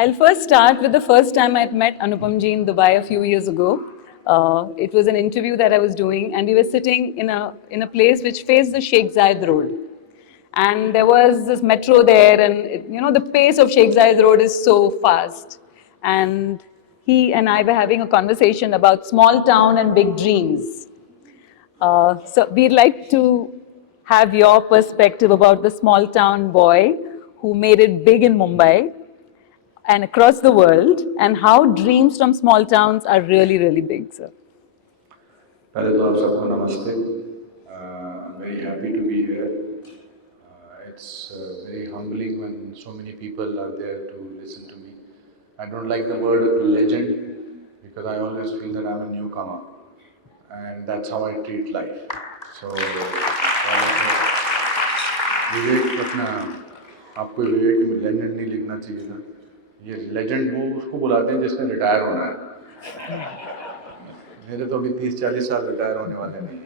I'll first start with the first time I met Anupam ji in Dubai a few years ago. It was an interview that I was doing, and we were sitting in a place which faced the Sheikh Zayed Road. And there was this metro there, and the pace of Sheikh Zayed Road is so fast. And he and I were having a conversation about small town and big dreams. So we'd like to have your perspective about the small town boy who made it big in Mumbai and across the world, and how dreams from small towns are really, really big, sir. पहले तो आप सबको नमस्ते. I'm very happy to be here. It's very humbling when so many people are there to listen to me. I don't like the word legend because I always feel that I'm a newcomer, and that's how I treat life. So विवेक अपना आपको विवेक में legend नहीं लिखना चाहिए था. ये legend वो उसको बुलाते हैं जिसने रिटायर होना है. मेरे तो अभी 30-40 साल रिटायर होने वाले नहीं.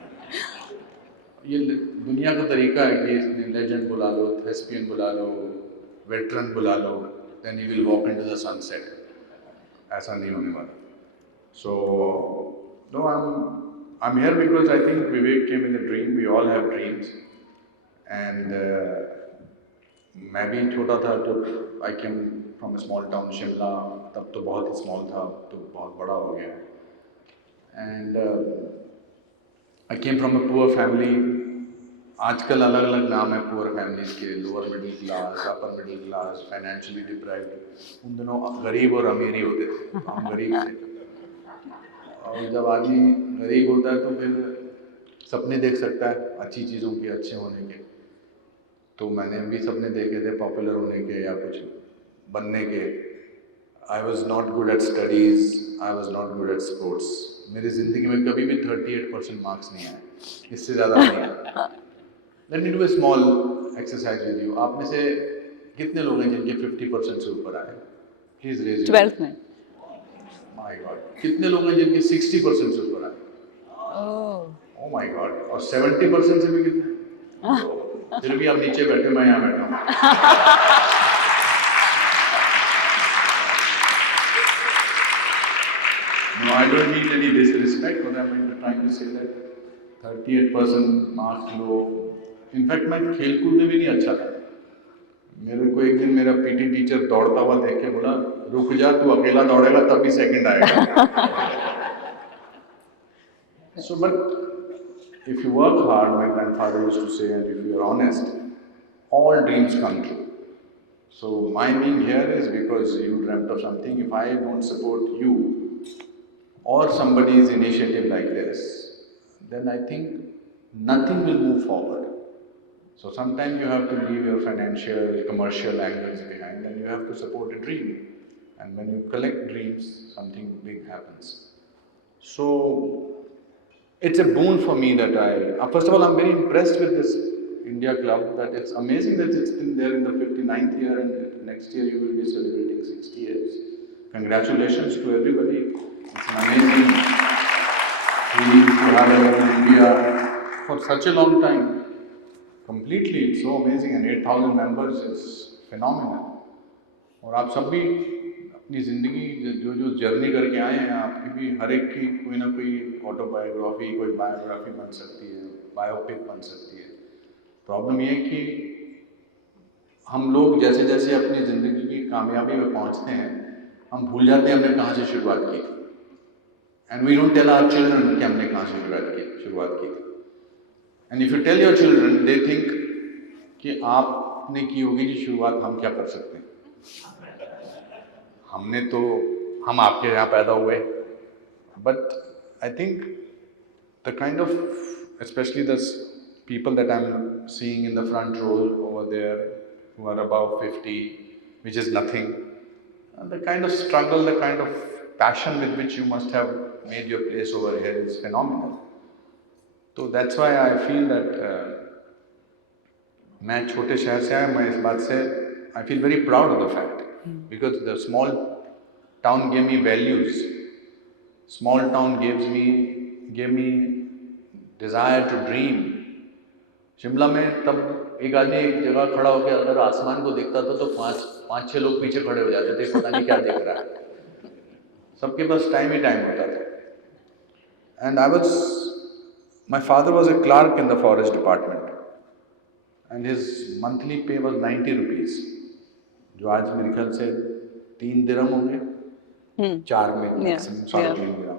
ये दुनिया का तरीका है कि इसने लेजेंड बुला लो, थेस्पियन बुला लो, वेटरन बुला लो, then he will walk into the sunset. ऐसा नहीं होने वाला. So no, I'm here because I think Vivek came in a dream. We all have dreams. And मैं भी छोटा था जब I came from a small town Shimla. तब तो बहुत ही small था, तो बहुत बड़ा हो गया. And I came from a poor family. आजकल अलग अलग नाम है poor families के, lower middle class, upper middle class, financially deprived. उन दिनों गरीब और अमीर ही होते थे. हम गरीब थे. और जब आदमी गरीब होता है तो फिर सपने देख सकता है अच्छी चीज़ों के, अच्छे होने के. तो मैंने भी सपने देखे थे पॉपुलर होने के या कुछ बनने के. I was not good at studies, I was not good at sports. मेरी ज़िंदगी में कभी भी 38% मार्क्स नहीं आए, इससे ज़्यादा नहीं आए. Let me do a small exercise with you. आप में से कितने लोग हैं जिनके 50% से ऊपर आए? Please raise. 12th में. My god. कितने लोग हैं जिनके 60% से ऊपर आए? Oh my god. और 70% से भी कितने? फिर भी आप नीचे बैठे, मैं यहाँ बैठा हूँ. No, I don't mean any disrespect, but I'm trying to say that 38% marks low. In fact, मैं खेलकूद में भी नहीं अच्छा था. मेरे को एक दिन मेरा पीटी टीचर दौड़ता हुआ देख के बोला, रुक जा, तू अकेला दौड़ेगा तब भी सेकंड आएगा. So, but if you work hard, my grandfather used to say, and if you are honest, all dreams come true. So my being here is because you dreamt of something. If I don't support you or somebody's initiative like this, then I think nothing will move forward. So sometimes you have to leave your financial, commercial angles behind, and you have to support a dream. And when you collect dreams, something big happens. So it's a boon for me that first of all, I'm very impressed with this India Club, that it's amazing that it's been there in the 59th year, and next year you will be celebrating 60 years. Congratulations to everybody. It's an amazing feeling to have in India for such a long time. Completely, it's so amazing, and 8,000 members is phenomenal. और आप सब भी अपनी ज़िंदगी जो journey करके आए हैं, आपकी भी हर एक की कोई ना कोई ऑटोबायोग्राफी, कोई बायोग्राफी बन सकती है, बायोपिक बन सकती है. प्रॉब्लम ये है कि हम लोग जैसे जैसे अपनी ज़िंदगी की कामयाबी में पहुंचते हैं, हम भूल जाते हैं हमने कहाँ से शुरुआत की थी. And we don't tell our children कि हमने कहाँ से शुरुआत की थी. And if you tell your children, they think कि आपने की होगी जी शुरुआत, हम क्या कर सकते हैं. हम आपके यहाँ पैदा हुए. But I think the kind of, especially the people that I'm seeing in the front row over there who are above 50, which is nothing. And the kind of struggle, the kind of passion with which you must have made your place over here is phenomenal. So that's why I feel that मैं छोटे शहर से आया, मैं इस बात से I feel very proud of the fact, because the small town gave me values. Small town gave me desire to dream. Shimla में तब एक आदमी एक जगह खड़ा होकर अगर आसमान को देखता था तो पाँच छह लोग पीछे खड़े हो जाते थे, पता नहीं क्या देख रहा है। सबके पास टाइम ही टाइम होता था। And my father was a clerk in the forest department and his monthly pay was 90 rupees, जो आज मेरे ख्याल से 3 दिरहम होंगे, 4 में मैक्सिमम, 3.5 दिरहम।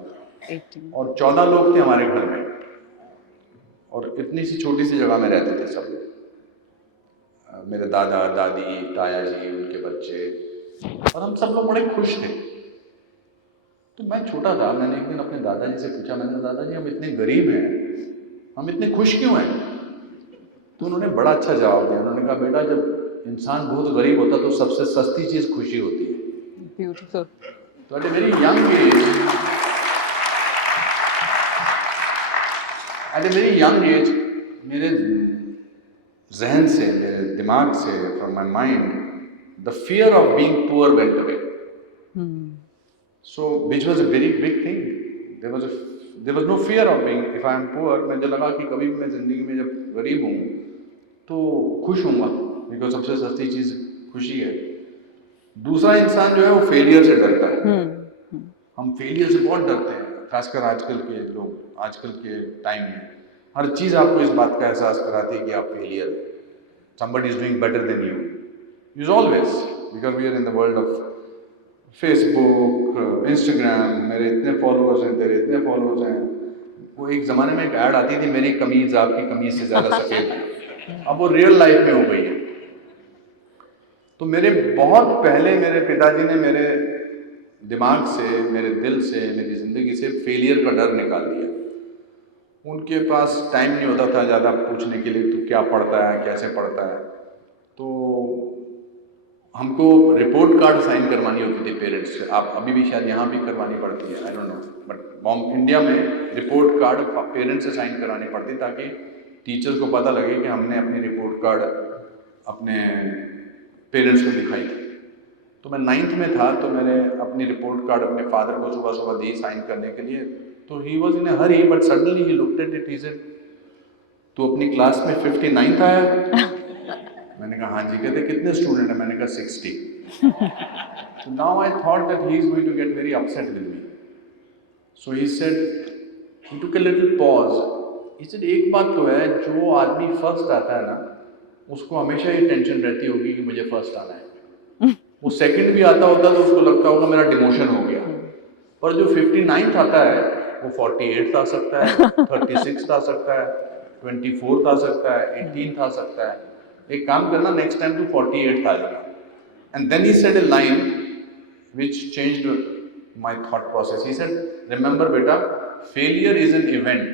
और 14 लोग थे हमारे घर में, और इतनी सी छोटी सी जगह में रहते थे सब लोग, मेरे दादा दादी ताया जी उनके बच्चे, और हम सब लोग बड़े खुश थे। तो मैं छोटा था, मैंने एक दिन अपने दादाजी से पूछा, मैंने कहा दादाजी हम इतने गरीब हैं, हम इतने खुश क्यों हैं? तो उन्होंने बड़ा अच्छा जवाब दिया। उन्होंने कहा बेटा जब इंसान बहुत गरीब होता तो सबसे सस्ती चीज़ खुशी होती है। ब्यूटीफुल। तो at a very young age, मेरे जहन से, मेरे दिमाग से, from my mind, the fear of being poor went away. So, which was a very big thing. There was no fear of being, if I am poor, मुझे लगा कि कभी भी मैं ज़िंदगी में जब गरीब हूँ तो खुश हूँगा, बिकॉज सबसे सस्ती चीज़ खुशी है। दूसरा इंसान जो है वो फेलियर से डरता है। हम फेलियर से बहुत डरते हैं, खासकर आजकल के लोग, आजकल के टाइम में हर चीज़ आपको इस बात का एहसास कराती है कि आप फेलियर हैं। Somebody is doing better than you. Is always, because we are in the world of Facebook, Instagram, मेरे इतने फॉलोअर्स हैं, तेरे इतने फॉलोअर्स हैं। वो एक ज़माने में एक ऐड आती थी, मेरी कमीज़ आपकी कमीज़ से ज़्यादा सफ़ेद है। अब वो रियल लाइफ में हो गई है। तो मेरे बहुत पहले मेरे पिताजी ने मेरे दिमाग से, मेरे दिल से, मेरी ज़िंदगी से फेलियर का डर निकाल दिया। उनके पास टाइम नहीं होता था ज़्यादा पूछने के लिए, तू क्या पढ़ता है, कैसे पढ़ता है। तो हमको रिपोर्ट कार्ड साइन करवानी होती थी पेरेंट्स से। आप अभी भी शायद यहाँ भी करवानी पड़ती है, I don't know, but India में रिपोर्ट कार्ड पेरेंट्स से साइन करानी पड़ती, ताकि टीचर्स को पता लगे कि हमने अपनी रिपोर्ट कार्ड अपने पेरेंट्स को दिखाई थी। तो मैं 9th में था, तो मैंने अपनी रिपोर्ट कार्ड अपने फादर को सुबह सुबह दी साइन करने के लिए। तो he was in A Hari, but suddenly he looked at it, he said तो अपनी क्लास में 59th आया। मैंने कहा हाँ जी। कहते कितने स्टूडेंट हैं? मैंने कहा 60। So now I thought that he is going to get very upset with me. So he said, he took a little pause. He said एक बात तो है, जो आदमी फर्स्ट आता है ना, उसको हमेशा ये टेंशन रहती होगी कि मुझे फर्स्ट आना है। वो सेकंड भी आता होता तो उसको लगता होगा मेरा डिमोशन हो गया। पर जो 59th आता है वो 48th आ सकता है, 36th आ सकता है, 24th आ सकता है, 18th आ सकता है। एक काम करना, नेक्स्ट टाइम तू 48th आ जाना। And then he said a line which changed my thought process. He said, remember beta, failure is an event,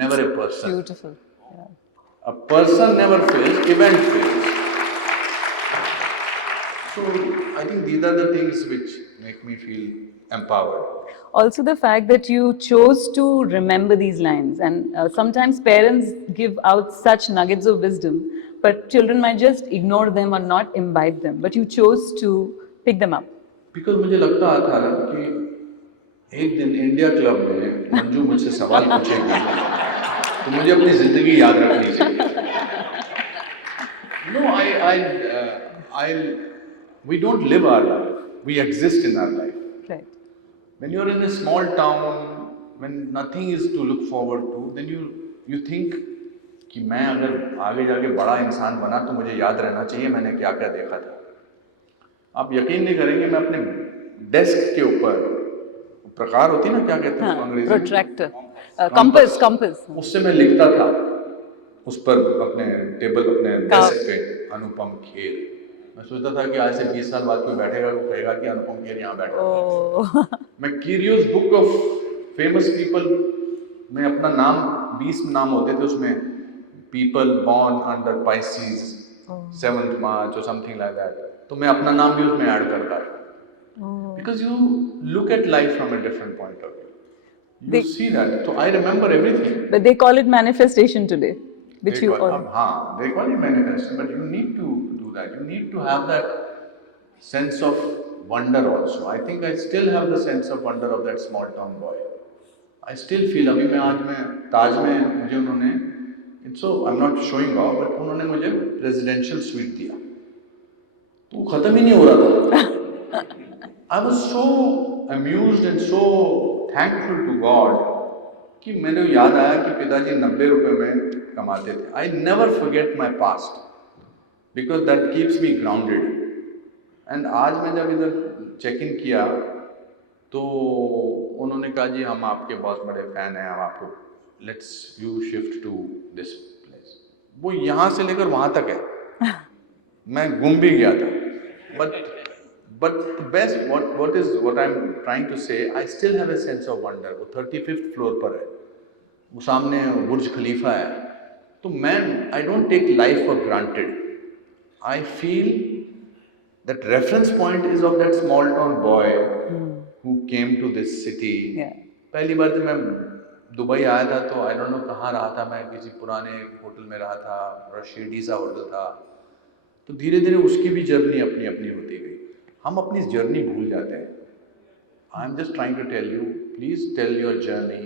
never a person. Beautiful. Yeah. A person never fails, event fails. So I think these are the things which make me feel empowered. Also the fact that you chose to remember these lines, and sometimes parents give out such nuggets of wisdom, but children might just ignore them or not imbibe them, but you chose to pick them up. Because मुझे लगता था ना कि एक दिन India club में मंजू मुझसे सवाल पूछेगी तो मुझे अपनी जिंदगी याद रखनी चाहिए। No, we don't live our life. We exist in our life. Right. When you're in a small town, when nothing is to look forward to, then you think कि मैं अगर आगे जाके बड़ा इंसान बना तो मुझे याद रहना चाहिए मैंने क्या क्या देखा था। आप यकीन नहीं करेंगे, मैं अपने डेस्क के ऊपर, प्रकार होती है ना, क्या कहते हैं उसको अंग्रेजी में? प्रोट्रैक्टर, कंपास, उससे मैं लिखता था उस पर, अपने टेबल, अपने डेस्क पे, अनुपम खेर। मैं सोचता था कि आज से 20 साल बाद कोई बैठेगा वो कहेगा कि अनुपम खेर यहाँ बैठा। मैं curious book of famous people में अपना नाम, 20 नाम होते थे उसमें, people born under Pisces 7th March और समथिंग लाइक दैट, तो मैं अपना नाम भी उसमें ऐड करता था। Because you look at life from a different point of view. You see that. So I remember everything. But they call it manifestation today. Which they call it manifestation, but you need to do that. You need to have that sense of wonder also. I think I still have the sense of wonder of that small town boy. I still feel, अभी मैं आज मैं ताज में, मुझे उन्होंने So I'm not showing off, but उन्होंने मुझे presidential suite दिया, तो वो खत्म ही नहीं हो रहा था. I was so amused and so thankful to God कि मेरे को याद आया कि पिताजी 90 रुपए में कमाते थे. I never forget my past because that keeps me grounded. And आज मैं जब इधर चेक इन किया तो उन्होंने कहा जी हम आपके बहुत बड़े फैन हैं, हम आपको let's you shift to this place. वो यहाँ से लेकर वहाँ तक है, मैं गुम भी गया था. But the best what I am trying to say, I still have a sense of wonder. वो 35th फ्लोर पर है, वो सामने बुर्ज खलीफा है. तो मैं I don't take life for granted. I feel that reference point is of that small town boy who came to this city. Yeah. पहली बार जब मैं दुबई आया था तो आई डोंट नो कहाँ रहा था, मैं किसी पुराने होटल में रहा था, बड़ा शेडी सा होटल था. तो धीरे धीरे उसकी भी जर्नी अपनी अपनी होती गई. हम अपनी जर्नी भूल जाते हैं. I am just trying to tell you, please tell your journey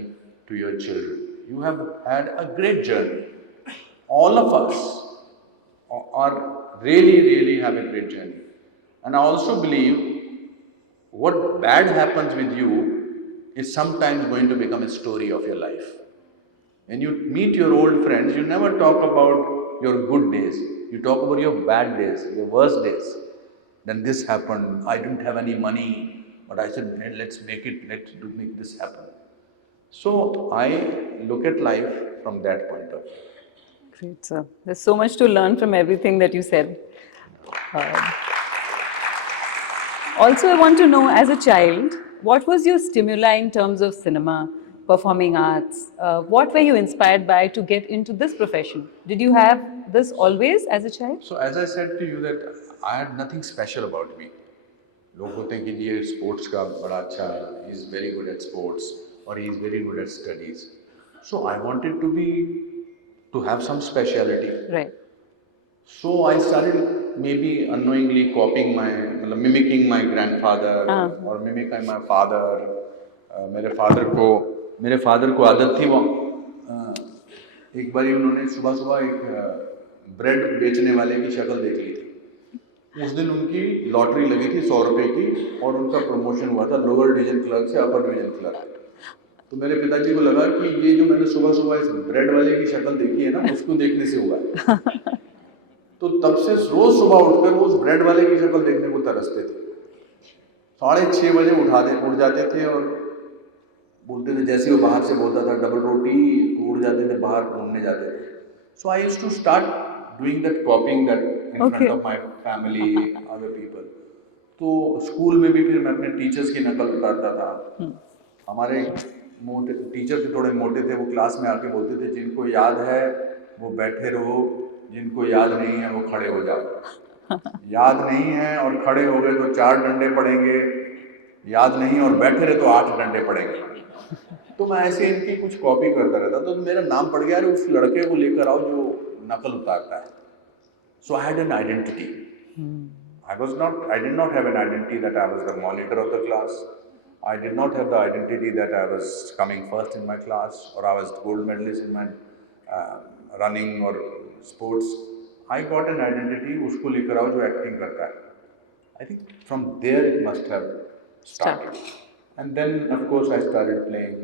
to your children. You have had a great journey. All of us are really have a great journey. And I also believe what bad happens with you is sometimes going to become a story of your life. When you meet your old friends, you never talk about your good days. You talk about your bad days, your worst days. Then this happened, I didn't have any money, but I said, let's make make this happen. So I look at life from that point of view. Great, sir. There's so much to learn from everything that you said. Also, I want to know, as a child, what was your stimuli in terms of cinema, performing arts? What were you inspired by to get into this profession? Did you have this always as a child? So as I said to you that I had nothing special about me. लोग होते हैं कि ये sports का बड़ा अच्छा, he is very good at sports or he is very good at studies. So I wanted to have some speciality. Right. So I started maybe unknowingly copying mimicking my grandfather or mimicking my father. मेरे father को आदत थी वो एक बार उन्होंने सुबह सुबह एक ब्रेड बेचने वाले की शक्ल देख ली थी. उस दिन उनकी लॉटरी लगी थी 100 रुपए की और उनका प्रमोशन हुआ था लोअर डिवीजन क्लर्क से अपर डिवीजन क्लर्क. तो मेरे पिताजी को लगा कि ये जो मैंने सुबह सुबह इस ब्रेड वाले की शक्ल देखी है ना, उसको देखने से हुआ है. तो तब से रोज सुबह उठकर वो उस ब्रेड वाले की शक्ल देखने को तरसते थे. 6:30 बजे उठ जाते थे और बोलते थे, जैसे वो बाहर से बोलता था डबल रोटी, उड़ जाते थे, बाहर घूमने जाते थे. So I used to start doing that, coping that in front of my family, other people. तो स्कूल में भी फिर मैं अपने टीचर्स की नकल उतारता था. हमारे टीचर थे थोड़े मोटे थे, वो क्लास में आके बोलते थे, जिनको याद है वो बैठे रहो, जिनको याद नहीं है वो खड़े हो जाओ. याद नहीं है और खड़े हो गए तो 4 डंडे पड़ेंगे, याद नहीं और बैठे रहे तो 8 डंडे पड़ेंगे. तो मैं ऐसे इनकी कुछ कॉपी करता रहता. तो मेरा नाम पड़ गया, अरे उस लड़के को लेकर आओ जो नकल उतारता है. So I had an identity. I did not have an identity that I was the monitor of the class. I did not have the identity that I was coming first in my class or I was gold medalist in my running or sports. I got an identity, उसको लेकर आओ जो acting करता है. I think from there it must have started. And then of course I started playing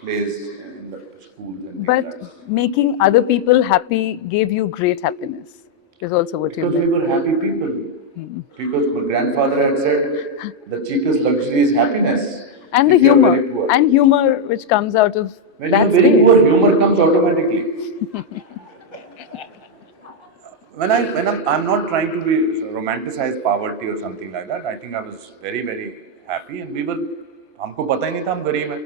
plays in the schools and things But like that. making other people happy gave you great happiness, is also what you Because we meant. were happy people. Because my grandfather had said the cheapest luxury is happiness. And the if you are humor, very poor. and humor which comes out of When you that are very space. poor, humor comes automatically. I'm not trying to be romanticize poverty or something like that. I think I was very happy and we were. हमको पता ही नहीं था हम गरीब हैं.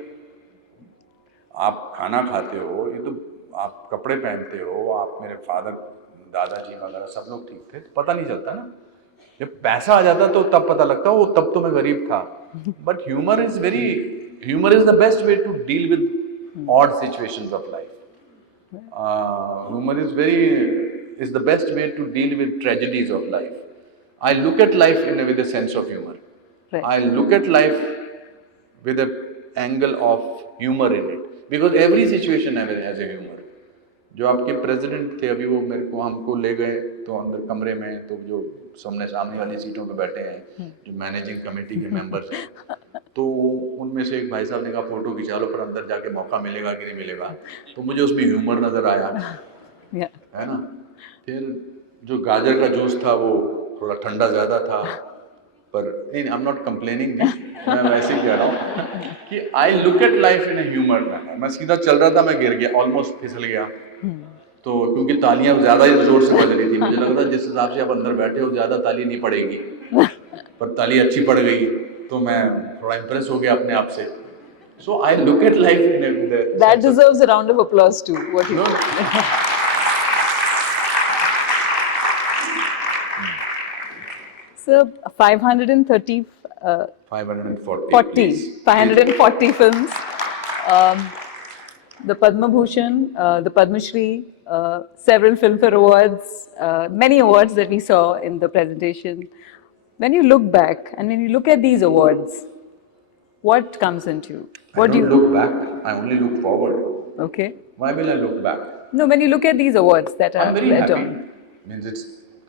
आप खाना खाते हो, ये तो आप कपड़े पहनते हो, आप मेरे फादर दादाजी वगैरह सब लोग ठीक थे, पता नहीं चलता ना. जब पैसा आ जाता तो तब पता लगता वो तब तो मैं गरीब था. But humour is the best way to deal with odd situations of life. Humour is the best way to deal with tragedies of life. I look at life with a sense of humor. Right. I look at life with an angle of humor in it because every situation has a humor. जो आपके president थे अभी वो मेरे को हमको ले गए तो अंदर कमरे में, तो जो सामने वाली सीटों पे बैठे हैं जो मैनेजिंग कमेटी के मेंबर्स हैं, तो उनमें से एक भाई साहब ने कहा फोटो खिंचा लो, पर अंदर जाके मौका मिलेगा कि नहीं मिलेगा, तो मुझे उसमें ह्यूमर नज़र आया, है ना। फिर जो गाजर का जूस था वो थोड़ा ठंडा ज़्यादा था, पर नहीं, आई एम नॉट कंप्लेनिंग जी, मैं वैसे ही कह रहा हूँ कि आई look at life in A humour manner. मैं सीधा चल रहा था, मैं गिर गया, ऑलमोस्ट फिसल गया, तो क्योंकि तालियां ज़्यादा ही ज़ोर से बज रही थी, मुझे लग रहा था जिस हिसाब से आप अंदर बैठे हो ज़्यादा ताली नहीं पड़ेगी, पर ताली अच्छी पड़ गई, तो मैं थोड़ा इम्प्रेस हो गया अपने आप से। So I look at life in the That sense of deserves a round of applause too. What you know say? So 530, 540 40, please. 540 films. Um, the Padma Bhushan, the Padma Shri, several Filmfare Awards, many awards that we saw in the presentation. When you look back and when you look at these awards, what comes into you? I What do don't you? look back, I only look forward. Okay. Why will I look back? No, when you look at these awards that I'm are very led happy. on. Means it's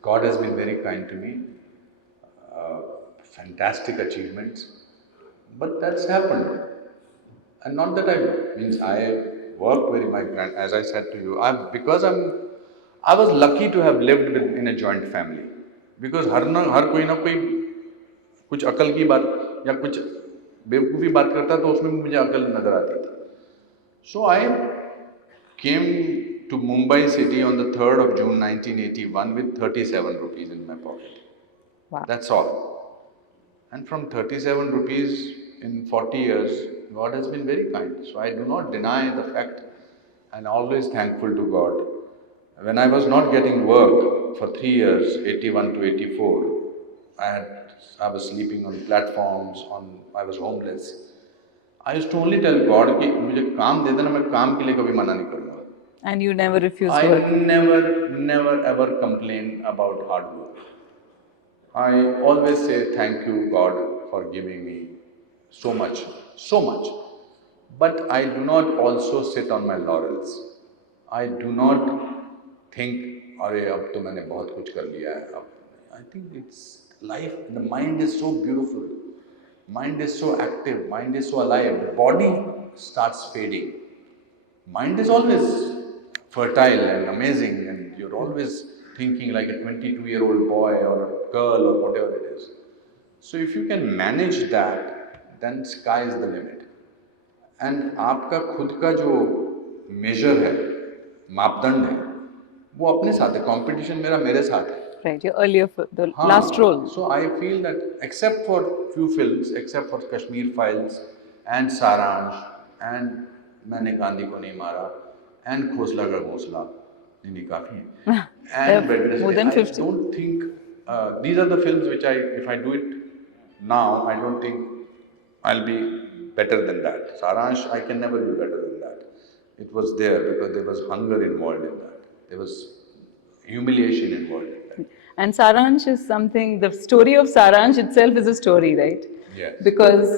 God has been very kind to me. Fantastic achievements, but that's happened. And not that I worked very my grand, as I said to you, I was lucky to have lived in a joint family, because हर कोई ना कोई कुछ अकल की बात या कुछ बेवकूफ़ी बात करता, तो उसमें मुझे अकल नज़र आती थी. So I came to Mumbai city on the 3rd of June 1981 with 37 rupees in my pocket. Wow. That's all. And from 37 rupees in 40 years, God has been very kind. So I do not deny the fact, and always thankful to God. When I was not getting work for 3 years, 81 to 84, I was sleeping on platforms, I was homeless. I used to only tell God कि मुझे काम दे देना, मैं काम के लिए कभी मना नहीं करूँगा. And you never refused I work. never ever complain about hard work. I always say thank you, God, for giving me so much, so much. But I do not also sit on my laurels. I do not think, अरे अब तो मैंने बहुत कुछ कर लिया है. अब I think it's life. The mind is so beautiful. Mind is so active. Mind is so alive. The body starts fading. Mind is always fertile and amazing, and you're always thinking like a 22-year-old boy or a girl or whatever it is. So if you can manage that, then sky is the limit. And आपका खुद का जो major है, मापदंड है, वो अपने साथ है. कंपटीशन मेरे साथ है. Right, your earlier, the last role. So I feel that except for few films, except for Kashmir Files and Saransh and मैंने गांधी को नहीं मारा and खोसला का घोंसला, नहीं काफी है, and More Wednesday, than I 50. don't think these are the films which if I do it now, I don't think I'll be better than that. Saransh, I can never be better than that. It was there because there was hunger involved in that. There was humiliation involved in that. And Saransh is something, the story of Saransh itself is a story, right? Yes. Because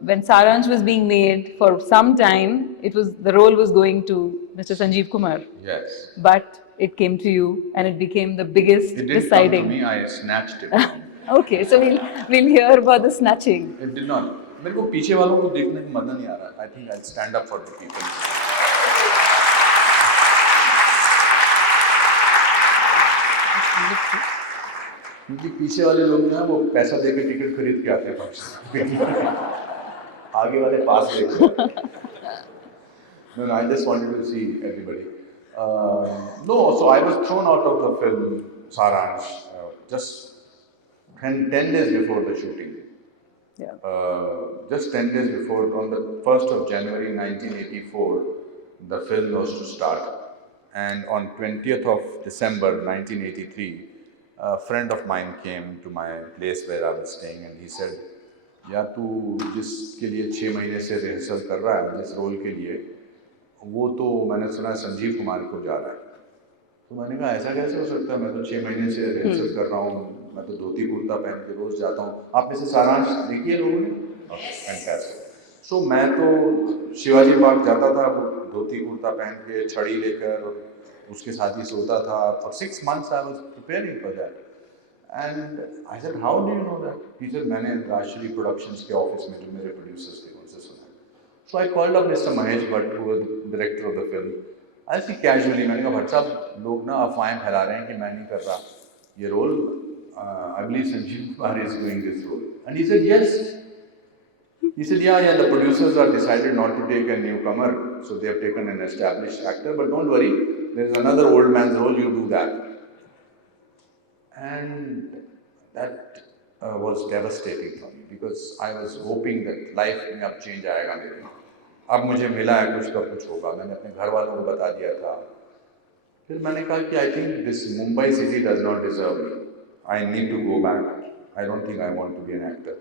when Saransh was being made, for some time, the role was going to Mr. Sanjeev Kumar. Yes. But it came to you and it became the biggest It didn't deciding. come to me, I snatched it from. Okay, so we'll hear about the snatching. It did not. मेरे को पीछे वालों को देखने में मजा नहीं आ रहा. I think I'll stand up for the people. क्योंकि पीछे वाले लोग जो हैं वो पैसा देके टिकट खरीद के आते हैं फंक्शन. आगे वाले पास लेके. No, I just wanted to see everybody. No, so I was thrown out of the film Saransh just 10 days before the shooting. Yeah. Just 10 days before, on the 1st of January 1984, the film was to start. And on 20th of December 1983, a friend of mine came to my place where I was staying and he said, यार तू जिसके लिए 6 महीने से rehearsal कर रहा है, जिस रोल के लिए, वो तो मैंने सुना संजीव कुमार को जा रहा है. तो मैंने कहा ऐसा कैसे हो सकता है, मैं तो 6 महीने से रिहर्सल कर रहा हूँ, मैं तो धोती कुर्ता पहन के रोज जाता हूँ. आप में से सारांश देखिए लोगों ने? फैंटास्टिक. सो मैं तो शिवाजी पार्क जाता था धोती कुर्ता पहन के छड़ी लेकर और उसके साथ ही सोता था for 6 months I was preparing for that and I said how do you know that he said मैंने राजश्री प्रोडक्शंस के ऑफिस में जो मेरे प्रोड्यूसर्स थे उनसे सुना so I called up mister Mahesh Bhatt who was director of the film ऐसे casually मैंने कहा भट्ट साहब लोग ना अफवाहें फैला रहे हैं कि मैं नहीं कर रहा ये role I believe Sanjeev Kumar is doing this role and he said yes. He said, yeah, the producers are decided not to take a newcomer, so they have taken an established actor, but don't worry, there is another old man's role, you do that. And that was devastating for me, because I was hoping that life में अब change आएगा मेरे में. अब मुझे मिला है कुछ तो कुछ होगा, मैंने अपने घर वालों को बता दिया था. फिर मैंने कहा कि I think this Mumbai city does not deserve me. I need to go back. I don't think I want to be an actor.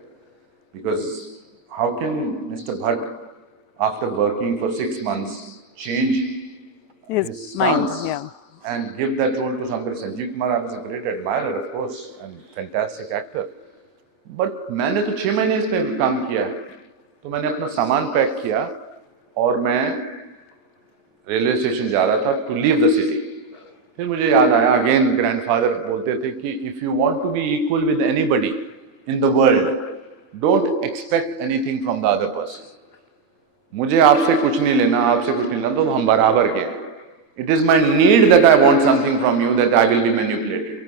Because how can Mr. Bhatt, after working for 6 months, change His his mind, stance yeah. and give that role to somebody? Sanjeev Kumar, I was a great admirer, of course, and fantastic actor. But मैंने तो 6 महीने इस पे काम किया है. तो मैंने अपना सामान पैक किया और मैं रेलवे स्टेशन जा रहा था टू लीव द सिटी. फिर मुझे याद आया अगेन ग्रैंडफादर बोलते थे कि if you want to be equal with anybody in the world don't expect anything from the other person. मुझे आपसे कुछ नहीं लेना, आपसे कुछ नहीं लेना, तो हम बराबर के हैं. It is my need that I want something from you that I will be manipulated.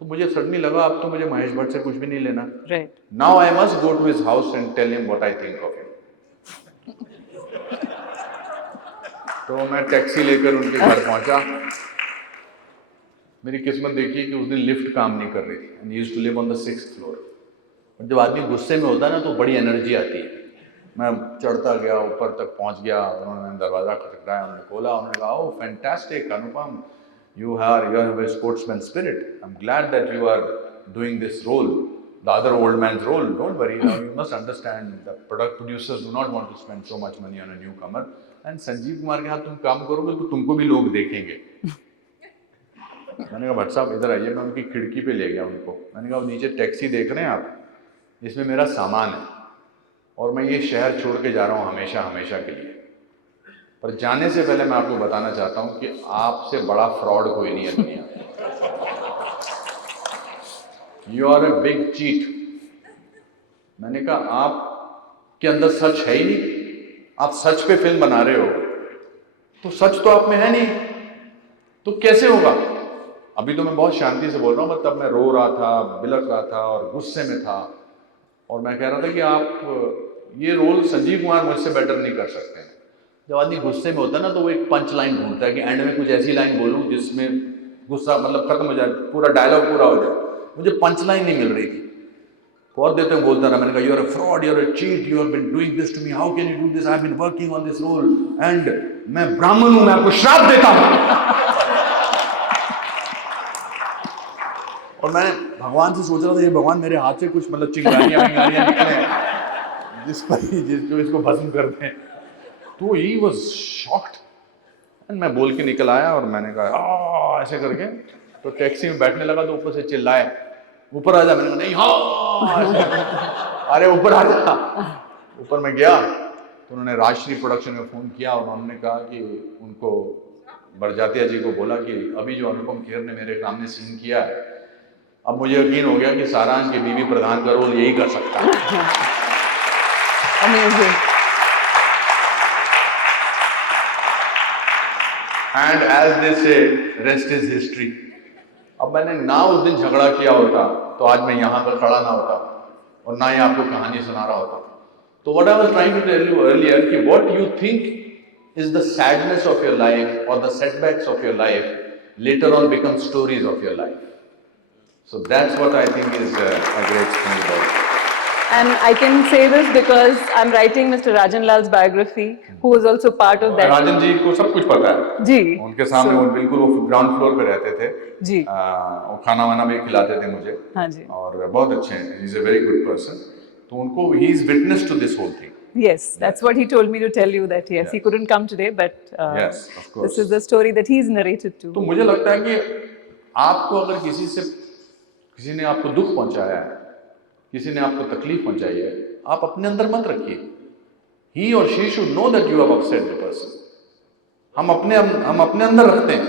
तो मुझे सडनली लगा अब तो मुझे महेश भट्ट से कुछ भी नहीं लेना. Right. Now I must go to his house and tell him what I think of him. तो मैं टैक्सी लेकर उनके घर पहुंचा. मेरी किस्मत देखिए कि उस दिन लिफ्ट काम नहीं कर रही थी and used to live on the 6th floor. और जब आदमी गुस्से में होता है ना तो बड़ी एनर्जी आती है. मैं चढ़ता गया, ऊपर तक पहुंच गया. उन्होंने दरवाज़ा खटखटाया, उन्होंने खोला, उन्होंने कहा oh fantastic Anupam, you have a sportsman spirit. I'm glad that you are doing this role, the other old man's role. Don't worry, now you must understand the producers do not want to spend so much money on a newcomer. And Sanjeev Kumar के साथ तुम काम करोगे तो तुमको भी लोग देखेंगे. मैंने कहा भट्ट साहब इधर आइए. मैं उनकी खिड़की पे ले गया उनको. मैंने कहा नीचे टैक्सी देख रहे हैं आप, इसमें मेरा सामान है और मैं ये शहर छोड़ के जा रहा हूँ हमेशा हमेशा के लिए. पर जाने से पहले मैं आपको बताना चाहता हूँ कि आपसे बड़ा फ्रॉड कोई नहीं है दुनिया में. You are a big cheat. मैंने कहा आप के अंदर सच है ही नहीं. आप सच पे फिल्म बना रहे हो तो सच तो आप में है नहीं, तो कैसे होगा. अभी तो मैं बहुत शांति से बोल रहा हूँ, मतलब मैं रो रहा था, बिलख रहा था और गुस्से में था. और मैं कह रहा था कि आप ये रोल संजीव कुमार मुझसे बेटर नहीं कर सकते. जब आदमी गुस्से में होता है ना तो वो एक पंच लाइन ढूंढता है कि एंड में कुछ ऐसी लाइन बोलूं जिसमें गुस्सा मतलब खत्म हो जाए, पूरा डायलॉग पूरा हो जाए. मुझे पंच लाइन नहीं मिल रही थी. बहुत देर तक बोलता रहा. मैंने कहा you are a fraud, you are a cheat, you have been doing this to me, how can you do this, I have been working on this role and मैं ब्राह्मण हूं, मैं आपको श्राप देता हूं. और मैं भगवान से सोच रहा था ये भगवान मेरे हाथ से कुछ मतलब चिंगारियां निकले जिस पर जो इसको भस्म कर दें. तो ही वॉज शॉक्ड एंड मैं बोल के निकल आया और मैंने कहा ऐसे करके. तो टैक्सी में बैठने लगा तो ऊपर से चिल्लाए ऊपर आ जा. मैंने कहा नहीं हाँ अरे ऊपर आ जा. ऊपर मैं गया तो उन्होंने राजश्री प्रोडक्शन में फ़ोन किया और उन्होंने कहा कि उनको बरजातिया जी को बोला कि अभी जो अनुपम खेर ने मेरे सामने सीन किया है, अब मुझे यकीन हो गया कि सारांश की बीवी प्रधान का रोल यही कर सकता है. Amazing. एंड एज दे से रेस्ट इज हिस्ट्री. अब मैंने ना उस दिन झगड़ा किया होता तो आज मैं यहाँ पर खड़ा ना होता और ना ही आपको कहानी सुना रहा होता. तो what I was trying to tell you earlier कि what you think is the sadness of your life और the setbacks of your life later on become stories of your life. So that's what I think is a great thing about. And I can say this because I'm writing Mr. Rajan Lal's biography, who was also part of that. Rajan ji को सब कुछ पता है जी. उनके सामने वो बिल्कुल वो ग्राउंड फ्लोर पे रहते थे जी. वो खाना वाना भी खिलाते थे मुझे. हाँ जी. और बहुत अच्छे हैं. He is a very good person. तो उनको he is witness to this whole thing. Yes, that's what he told me to tell you that yes, he couldn't come today, but Yes, of course. this is the story that he's narrated to. तो मुझे लगता है कि आपको अगर किसी ने आपको दुख पहुंचाया है, किसी ने आपको तकलीफ पहुंचाई है, आप अपने अंदर मत रखिए. He or she should know that you have upset the person. हम अपने अंदर रखते हैं,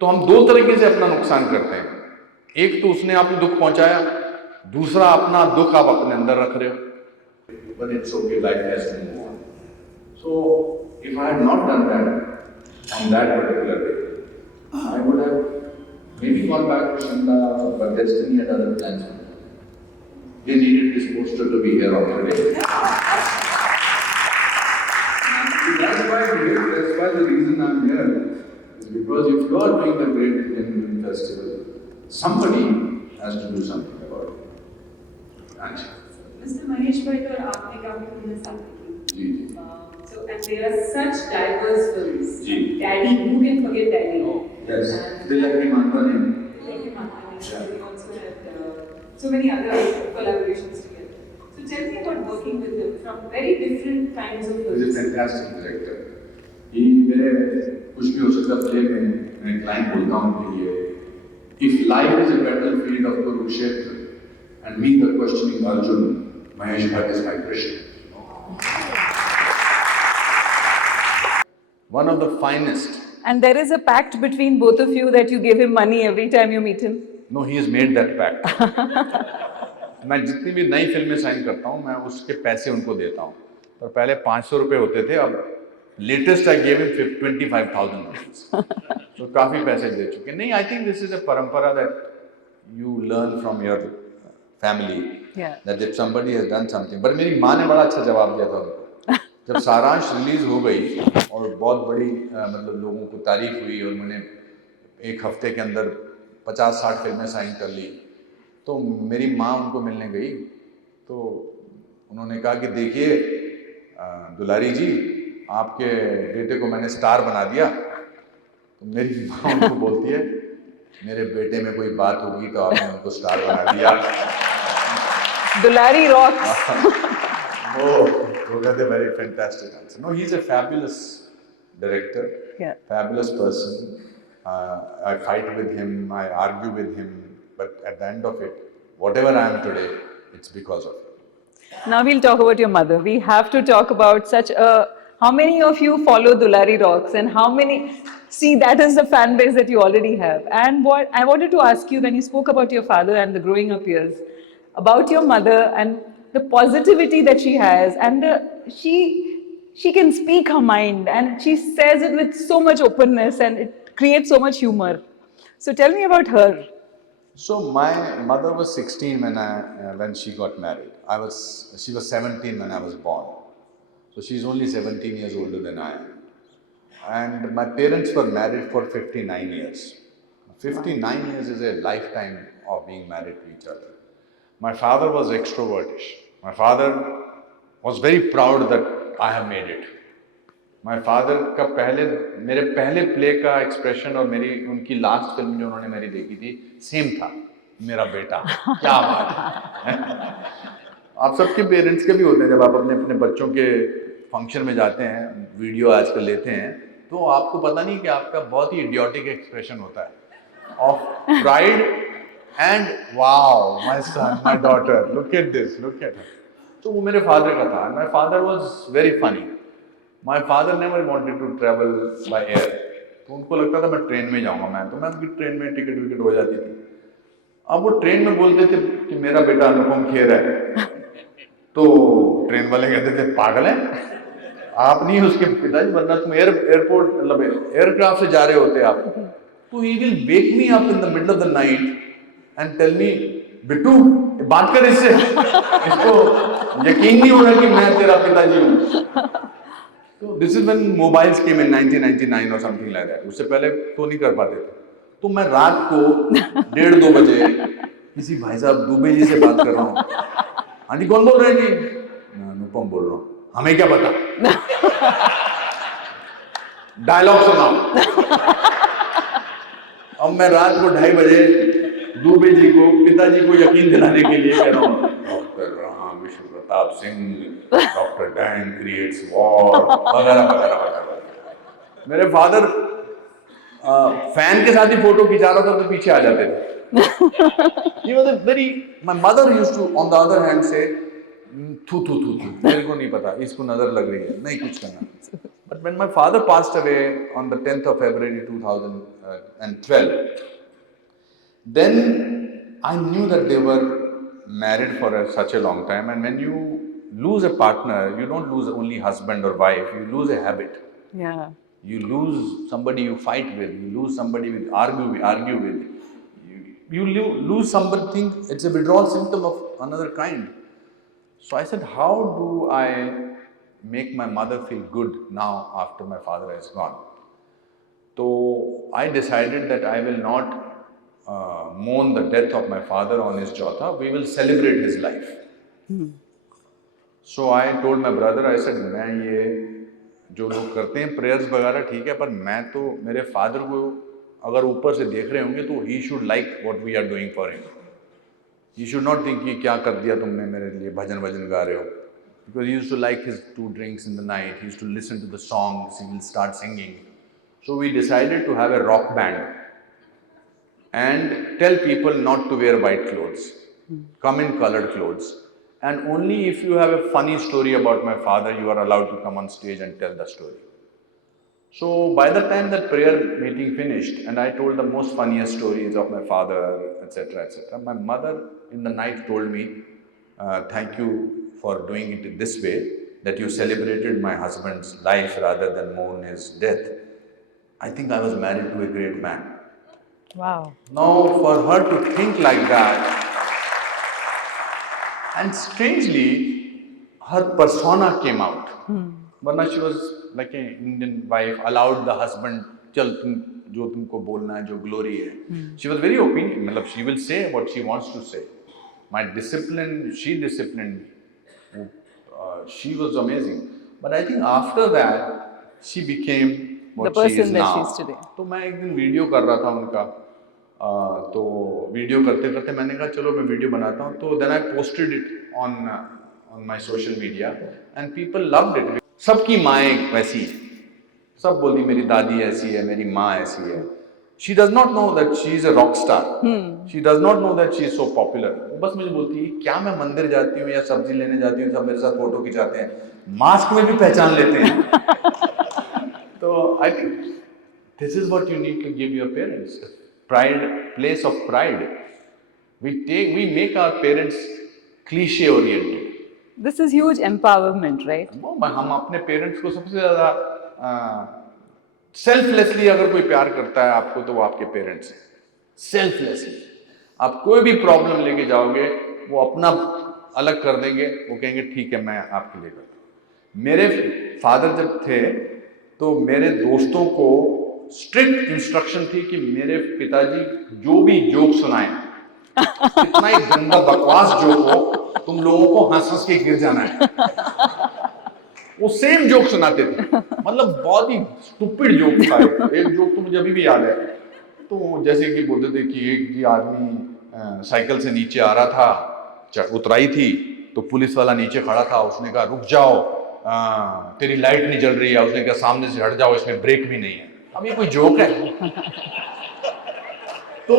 तो हम दो तरीके से अपना नुकसान करते हैं. एक तो उसने आपको दुख पहुंचाया, दूसरा अपना दुख आप अपने अंदर रख रहे हो. But it's okay, life has to move on. So if I had not done that on that particular day, I would have maybe gone back to Shimla, but destiny had other plans for me. They needed this poster to be here on today. That's why the reason I'm here is because if you are doing a great Indian film festival, somebody has to do something about it. And Mr. Mahesh Bhatt और आपने काफी फिल्में साथ की. जी जी. So and there are such diverse films. Ji. Daddy, who can forget Daddy? Yes. Dilak ki Manta ne. We also had so many other collaborations together. So tell me about working with him from very different kinds of films. He's a fantastic director. He मेरे कुछ भी हो सकता play में मैं client बोलता हूँ कि ये if life is a battlefield of Kurukshetra and me the questioning Arjun, Mahesh Bhatt is my Krishna. One of the finest. And there is a pact between both of you that you give him money every time you meet him. No, he has made that pact. मैं जितनी भी नई फिल्में sign करता हूँ मैं उसके पैसे उनको देता हूँ. पर पहले 500 रुपये होते थे, अब latest I gave him 25,000 rupees. तो काफी पैसे दे चुके. नहीं, I think this is a परंपरा that you learn from your family, that if somebody has done something. But मेरी माँ ने बड़ा अच्छा जवाब दिया था उनको. जब सारांश रिलीज हो गई और बहुत बड़ी मतलब लोगों को तारीफ हुई और मैंने एक हफ्ते के अंदर 50-60 फिल्में साइन कर ली, तो मेरी माँ उनको मिलने गई तो उन्होंने कहा कि देखिए दुलारी जी, आपके बेटे को मैंने स्टार बना दिया. तो मेरी माँ उनको बोलती है, मेरे बेटे में कोई बात होगी तो आपने उनको स्टार बना दिया. Dulari rocks. वो कहते very fantastic answer. No, he's a fabulous director, fabulous person. I fight with him, I argue with him, but at the end of it, whatever I am today, it's because of him. Now we'll talk about your mother. We have to talk about such a. How many of you follow Dulari Rocks, and how many? See, that is the fan base that you already have. And what I wanted to ask you when you spoke about your father and the growing up years, about your mother and the positivity that she has, and she can speak her mind, and she says it with so much openness, and it creates so much humor. So tell me about her. So my mother was 16 when she got married. She was 17 when I was born. So she's only 17 years older than I am. And my parents were married for 59 years. 59 years is a lifetime of being married to each other. My father was extrovertish. My father was very proud that I have made it. My father का मेरे पहले play का expression और उनकी last film जो उन्होंने मेरी देखी थी सेम था, मेरा बेटा. क्या बात है. आप सबके पेरेंट्स के भी होते हैं, जब आप अपने अपने बच्चों के फंक्शन में जाते हैं, वीडियो आजकल लेते हैं, तो आपको पता नहीं कि आपका बहुत ही इडियोटिक एक्सप्रेशन होता है of pride and wow my son my daughter look at this look at her. तो वो मेरे फादर का था. My father was very funny. My father never wanted to travel by air. तो उनको लगता था मैं ट्रेन में जाऊंगा. तो मैं उनकी ट्रेन में टिकट हो जाती थी. अब वो ट्रेन में बोलते थे कि मेरा बेटा अनुपम खेर है, तो ट्रेन वाले कहते थे पागल है आप, नहीं उसके पिताजी, वरना तुम एयरपोर्ट मतलब एयरक्राफ्ट से जा रहे होते आप. तो he will wake me up in the middle of the night and tell me, Bittu बात कर इससे, इसको यकीन नहीं हो रहा कि मैं तेरा पिताजी हूँ. तो दिस इज व्हेन मोबाइल्स केम इन 1999 और समथिंग लाइक दैट. उससे पहले तो नहीं कर पाते थे. तो मैं रात को 1:30-2 बजे किसी भाई साहब दुबे जी से बात कर रहा हूँ. हाँ जी, कौन बोल रहे हैं जी? मैं अनुपम बोल रहा हूँ. हमें क्या पता, डायलॉग सुनाओ. अब मैं रात को 2:30 बजे दुबे जी को, पिताजी को यकीन दिलाने के लिए कह रहा हूँ, डॉक्टर राम विश्व Pratap Singh, doctor Dan creates war वगैरह वगैरह वगैरह. मेरे फादर फैन के साथ ही फोटो खिंचा रहा था तो पीछे आ जाते थे. He was a very, my mother used to on the other hand say, थू थू थू थू, मेरे को नहीं पता, इसको नजर लग रही है, नहीं कुछ करना. But when my father passed away on the 10th of February 2012, then I knew that they were married for such a long time. And when you lose a partner, you don't lose only husband or wife, you lose a habit. Yeah. You lose somebody you fight with, you lose somebody you argue with, lose something, it's a withdrawal symptom of another kind. So I said, how do I make my mother feel good now after my father has gone? So I decided that I will not mourn the death of my father on his Jotha, we will celebrate his life. So I told my brother, I said, मैं ये जो लोग करते हैं prayers वगैरह ठीक है, पर मैं तो मेरे फादर को अगर ऊपर से देख रहे होंगे तो he should like what we are doing for him. He should not think कि क्या कर दिया तुमने मेरे लिए, भजन भजन गा रहे हो. Because he used to like his 2 drinks in the night, he used to listen to the songs, he will start singing. So we decided to have a rock band and tell people not to wear white clothes, come in colored clothes. And only if you have a funny story about my father, you are allowed to come on stage and tell the story. So by the time that prayer meeting finished, and I told the most funniest stories of my father, etc., etc., my mother in the night told me, thank you for doing it in this way, that you celebrated my husband's life rather than mourn his death. I think I was married to a great man. Wow. Now, for her to think like that, and strangely, her persona came out. Varna she was like an Indian wife, allowed the husband, चल तुम जो तुमको बोलना है, जो glory है. She was very opinion, मतलब she will say what she wants to say. My discipline, she disciplined me. She was amazing. But I think after that, she became what The she is person that now. she is today. तो मैं एक दिन video कर रहा था उनका, तो video करते करते मैंने कहा चलो मैं वीडियो बनाता हूँ. तो then I posted it on my social media and people loved it. सबकी माएँ वैसी है, सब बोली मेरी दादी ऐसी है, मेरी माँ ऐसी है. She does not know that she is a rock star. She does not know that she is so popular. वो बस मुझे बोलती है क्या मैं मंदिर जाती हूँ या सब्जी लेने जाती हूँ, सब मेरे साथ फोटो खिंचाते हैं, मास्क में भी पहचान लेते हैं. तो I think this is what you need to give your parents. Pride, place of pride. We make our parents cliche oriented. This is huge empowerment, right? हम अपने पेरेंट्स को सबसे ज्यादा सेल्फलेसली अगर कोई प्यार करता है आपको तो वो आपके पेरेंट्स हैं. सेल्फलेसली आप कोई भी प्रॉब्लम लेके जाओगे वो अपना अलग कर देंगे, वो कहेंगे ठीक है मैं आपके लिए करता हूँ. मेरे फादर जब थे तो मेरे दोस्तों को स्ट्रिक्ट इंस्ट्रक्शन थी कि मेरे पिताजी जो भी जोक सुनाएं, कितना ही गंदा बकवास जोक हो, तुम लोगों को हंस हंस के गिर जाना है. वो सेम जोक सुनाते थे, मतलब बहुत ही स्टूपिड जोक था. एक जोक तो मुझे अभी भी याद है. तो जैसे कि बोलते थे कि एक जी आदमी साइकिल से नीचे आ रहा था, उतराई थी तो पुलिस वाला नीचे खड़ा था, उसने कहा रुक जाओ, तेरी लाइट नहीं जल रही है. उसने कहा सामने से हट जाओ, इसमें ब्रेक भी नहीं है. अब ये कोई जोक है? तो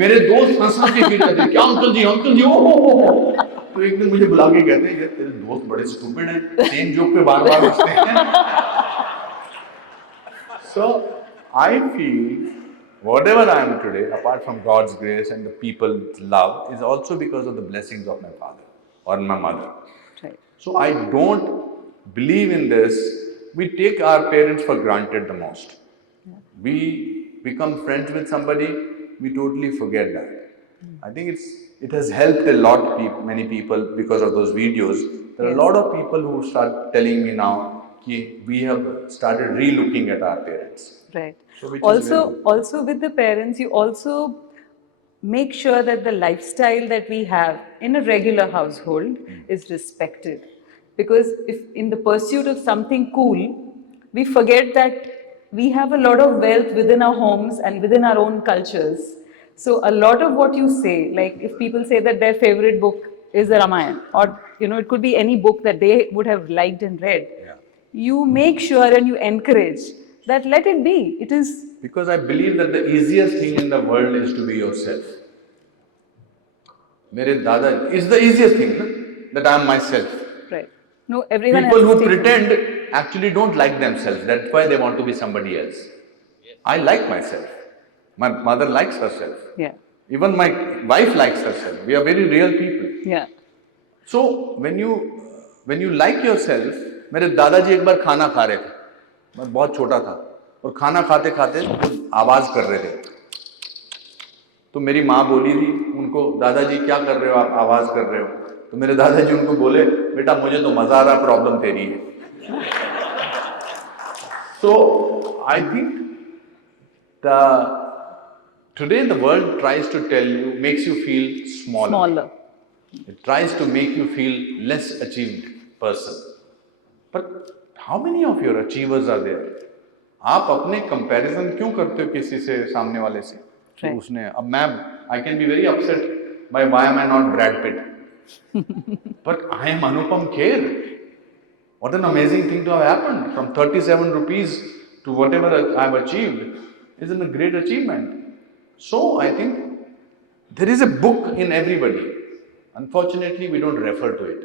मेरे दोस्त हंस हंस के गिर जाते, क्या अंकल जी ओ. तो एक दिन मुझे बुला के कहते हैं तेरे दोस्त बड़े स्टूपिड हैं, सेम जोक पे बार बार हंसते हैं. So I feel whatever I am today, apart from God's grace and the people's love, is also because of the blessings of my father or my mother. Right. So I don't believe in this. We take our parents for granted the most. We become friends with somebody, we totally forget that. I think it has helped a lot many people because of those videos. There are a lot of people who start telling me now that we have started re-looking at our parents. Right. So which is very good. Also with the parents, you also make sure that the lifestyle that we have in a regular household is respected. Because if in the pursuit of something cool, we forget that we have a lot of wealth within our homes and within our own cultures. So a lot of what you say, like if people say that their favorite book is the Ramayana, or it could be any book that they would have liked and read. Yeah. You make sure and you encourage that let it be. It is Because I believe that the easiest thing in the world is to be yourself. मेरे दादा is the easiest thing, ना? that I am myself. Right. No, everyone People has who to stay pretend actually don't like themselves. That's why they want to be somebody else. I like myself. My mother likes herself. Yeah. Even my wife likes herself. We are very real people. Yeah. So when you like yourself, मेरे दादाजी एक बार खाना खा रहे थे, मैं बहुत छोटा था और खाना खाते खाते वो आवाज कर रहे थे, तो मेरी माँ बोली थी उनको, दादाजी क्या कर रहे हो आप, आवाज कर रहे हो? तो मेरे दादाजी उनको बोले, बेटा मुझे तो मजा आ रहा, प्रॉब्लम तेरी है. So I think the today the world tries to tell you, makes you feel smaller. Smaller. It tries to make you feel less achieved person. But how many of your achievers are there? आप अपने comparison क्यों करते हो किसी से, सामने वाले से? तो उसने, अब मैं, I can be very upset by why am I not Brad Pitt? But I am Anupam Kher. What an amazing thing to have happened. From 37 rupees to whatever I have achieved is a great achievement. So I think there is a book in everybody. Unfortunately, we don't refer to it.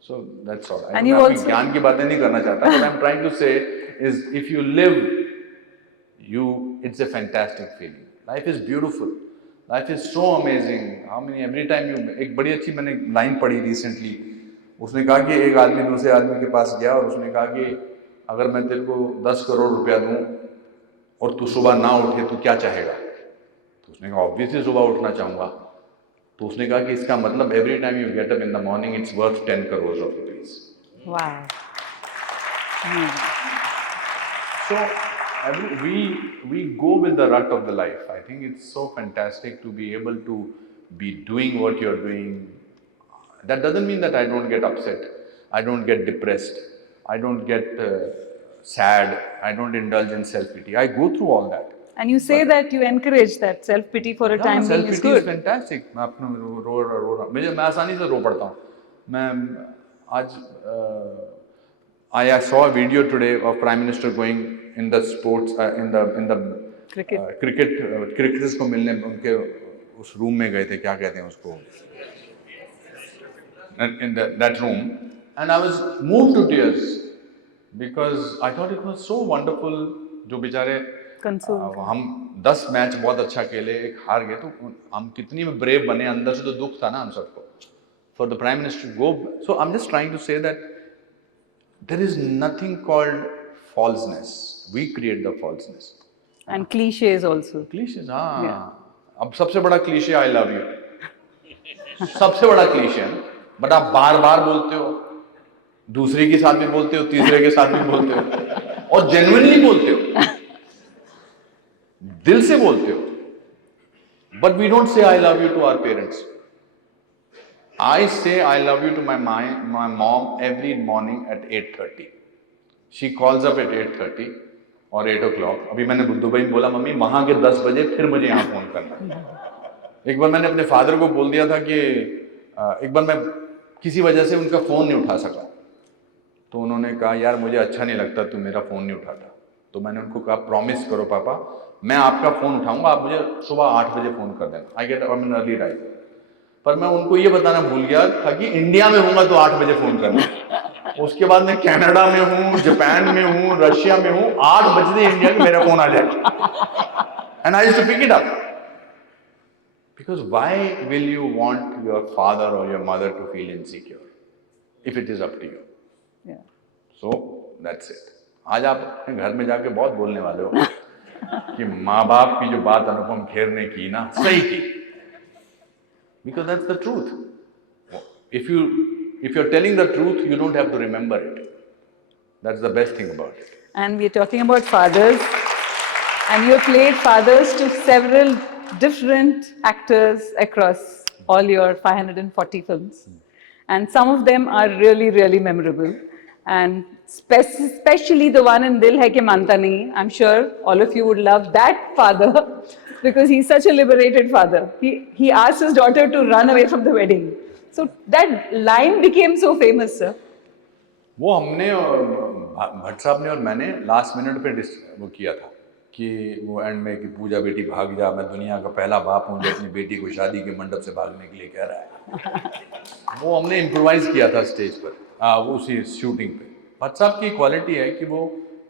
So that's all. And you also, ज्ञान की बातें नहीं करना चाहता. What I'm trying to say is, if you live, it's a fantastic feeling. Life is beautiful. Life is so amazing. How many, every time you, एक बड़ी अच्छी मैंने लाइन पढ़ी recently. उसने कहा कि एक आदमी दूसरे आदमी के पास गया और उसने कहा कि अगर मैं तेरे को 10 करोड़ रुपया दूं और तू सुबह ना उठे तो क्या चाहेगा? तो उसने कहा ऑब्वियसली सुबह उठना चाहूंगा. तो उसने कहा कि इसका मतलब every time you get up in the morning it's worth 10 crore of rupees. wow. So we go with the rut of the life. I think it's so fantastic to be able to be doing what you're doing. That doesn't mean that I don't get upset, I don't get depressed, I don't get sad, I don't indulge in self-pity. I go through all that. And you say that you encourage that self-pity for a time being is self-pity good. is fantastic. मैं अपने रो रहा, मैं आसानी से रो पड़ता हूँ. मैं आज I saw a video today of Prime Minister going in the sports in the cricketers को मिलने, उनके उस रूम में गए थे, क्या कहते हैं उसको, in that room, and I was moved to tears because I thought it was so wonderful. जो बेचारे हम 10 मैच बहुत अच्छा खेले, एक हार गए, तो हम कितनी ब्रेव बने, अंदर से तो दुख था ना हम सबको. For the Prime Minister to go, so I'm just trying to say that there is nothing called falseness. We create the falseness. And cliches also. Cliches, हाँ. अब सबसे बड़ा क्लीशे I love you. सबसे बड़ा क्लीशे, बट आप बार बार बोलते हो, दूसरे के साथ भी बोलते हो, तीसरे के साथ भी बोलते हो, और जेन्युइनली बोलते हो, दिल से बोलते हो. But we don't say I love you to our parents. I say I love you to my mom every morning at 8:30. She calls up at 8:30 or 8 o'clock. अभी मैंने दुबई में बोला, मम्मी वहां के 10 बजे फिर मुझे यहाँ फोन करना. एक बार मैंने अपने फादर को बोल दिया था कि एक बार मैं किसी वजह से उनका फोन नहीं उठा सका, तो उन्होंने कहा यार मुझे अच्छा नहीं लगता तू मेरा फोन नहीं उठाता. तो मैंने उनको कहा प्रॉमिस करो पापा, मैं आपका फोन उठाऊंगा, आप मुझे सुबह 8 बजे फोन कर देना. I get an early rise. पर मैं उनको ये बताना भूल गया था कि इंडिया में हूंगा तो 8 बजे फोन करना. उसके बाद मैं कनाडा में हूँ, जापान में हूँ, रशिया में हूँ, 8 बजे इंडिया में मेरा फोन आ जाएगा. And I used to pick it up. Because why will you want your father or your mother to feel insecure if it is up to you? Yeah. So that's it. आज आप अपने घर में जाके बहुत बोलने वाले हो कि माँ बाप की जो बात अनुपम खेर ने की ना, सही की. Because that's the truth. If you're telling the truth, you don't have to remember it. That's the best thing about it. And we're talking about fathers, and you played fathers to several different actors across all your 540 films. And some of them are really, really memorable. And especially the one in Dil Hai Ke Manta Nahi. I'm sure all of you would love that father because he's such a liberated father. He asked his daughter to run away from the wedding. So that line became so famous, sir. वो हमने भट्ट साहब ने और मैंने last minute पे वो किया था. कि वो एंड में कि पूजा बेटी भाग जा, मैं दुनिया का पहला बाप हूँ जो अपनी बेटी को शादी के मंडप से भागने के लिए कह रहा है। वो हमने इम्प्रोवाइज किया था स्टेज पर, वो उसी शूटिंग पे। भट्ट साहब की क्वालिटी है कि वो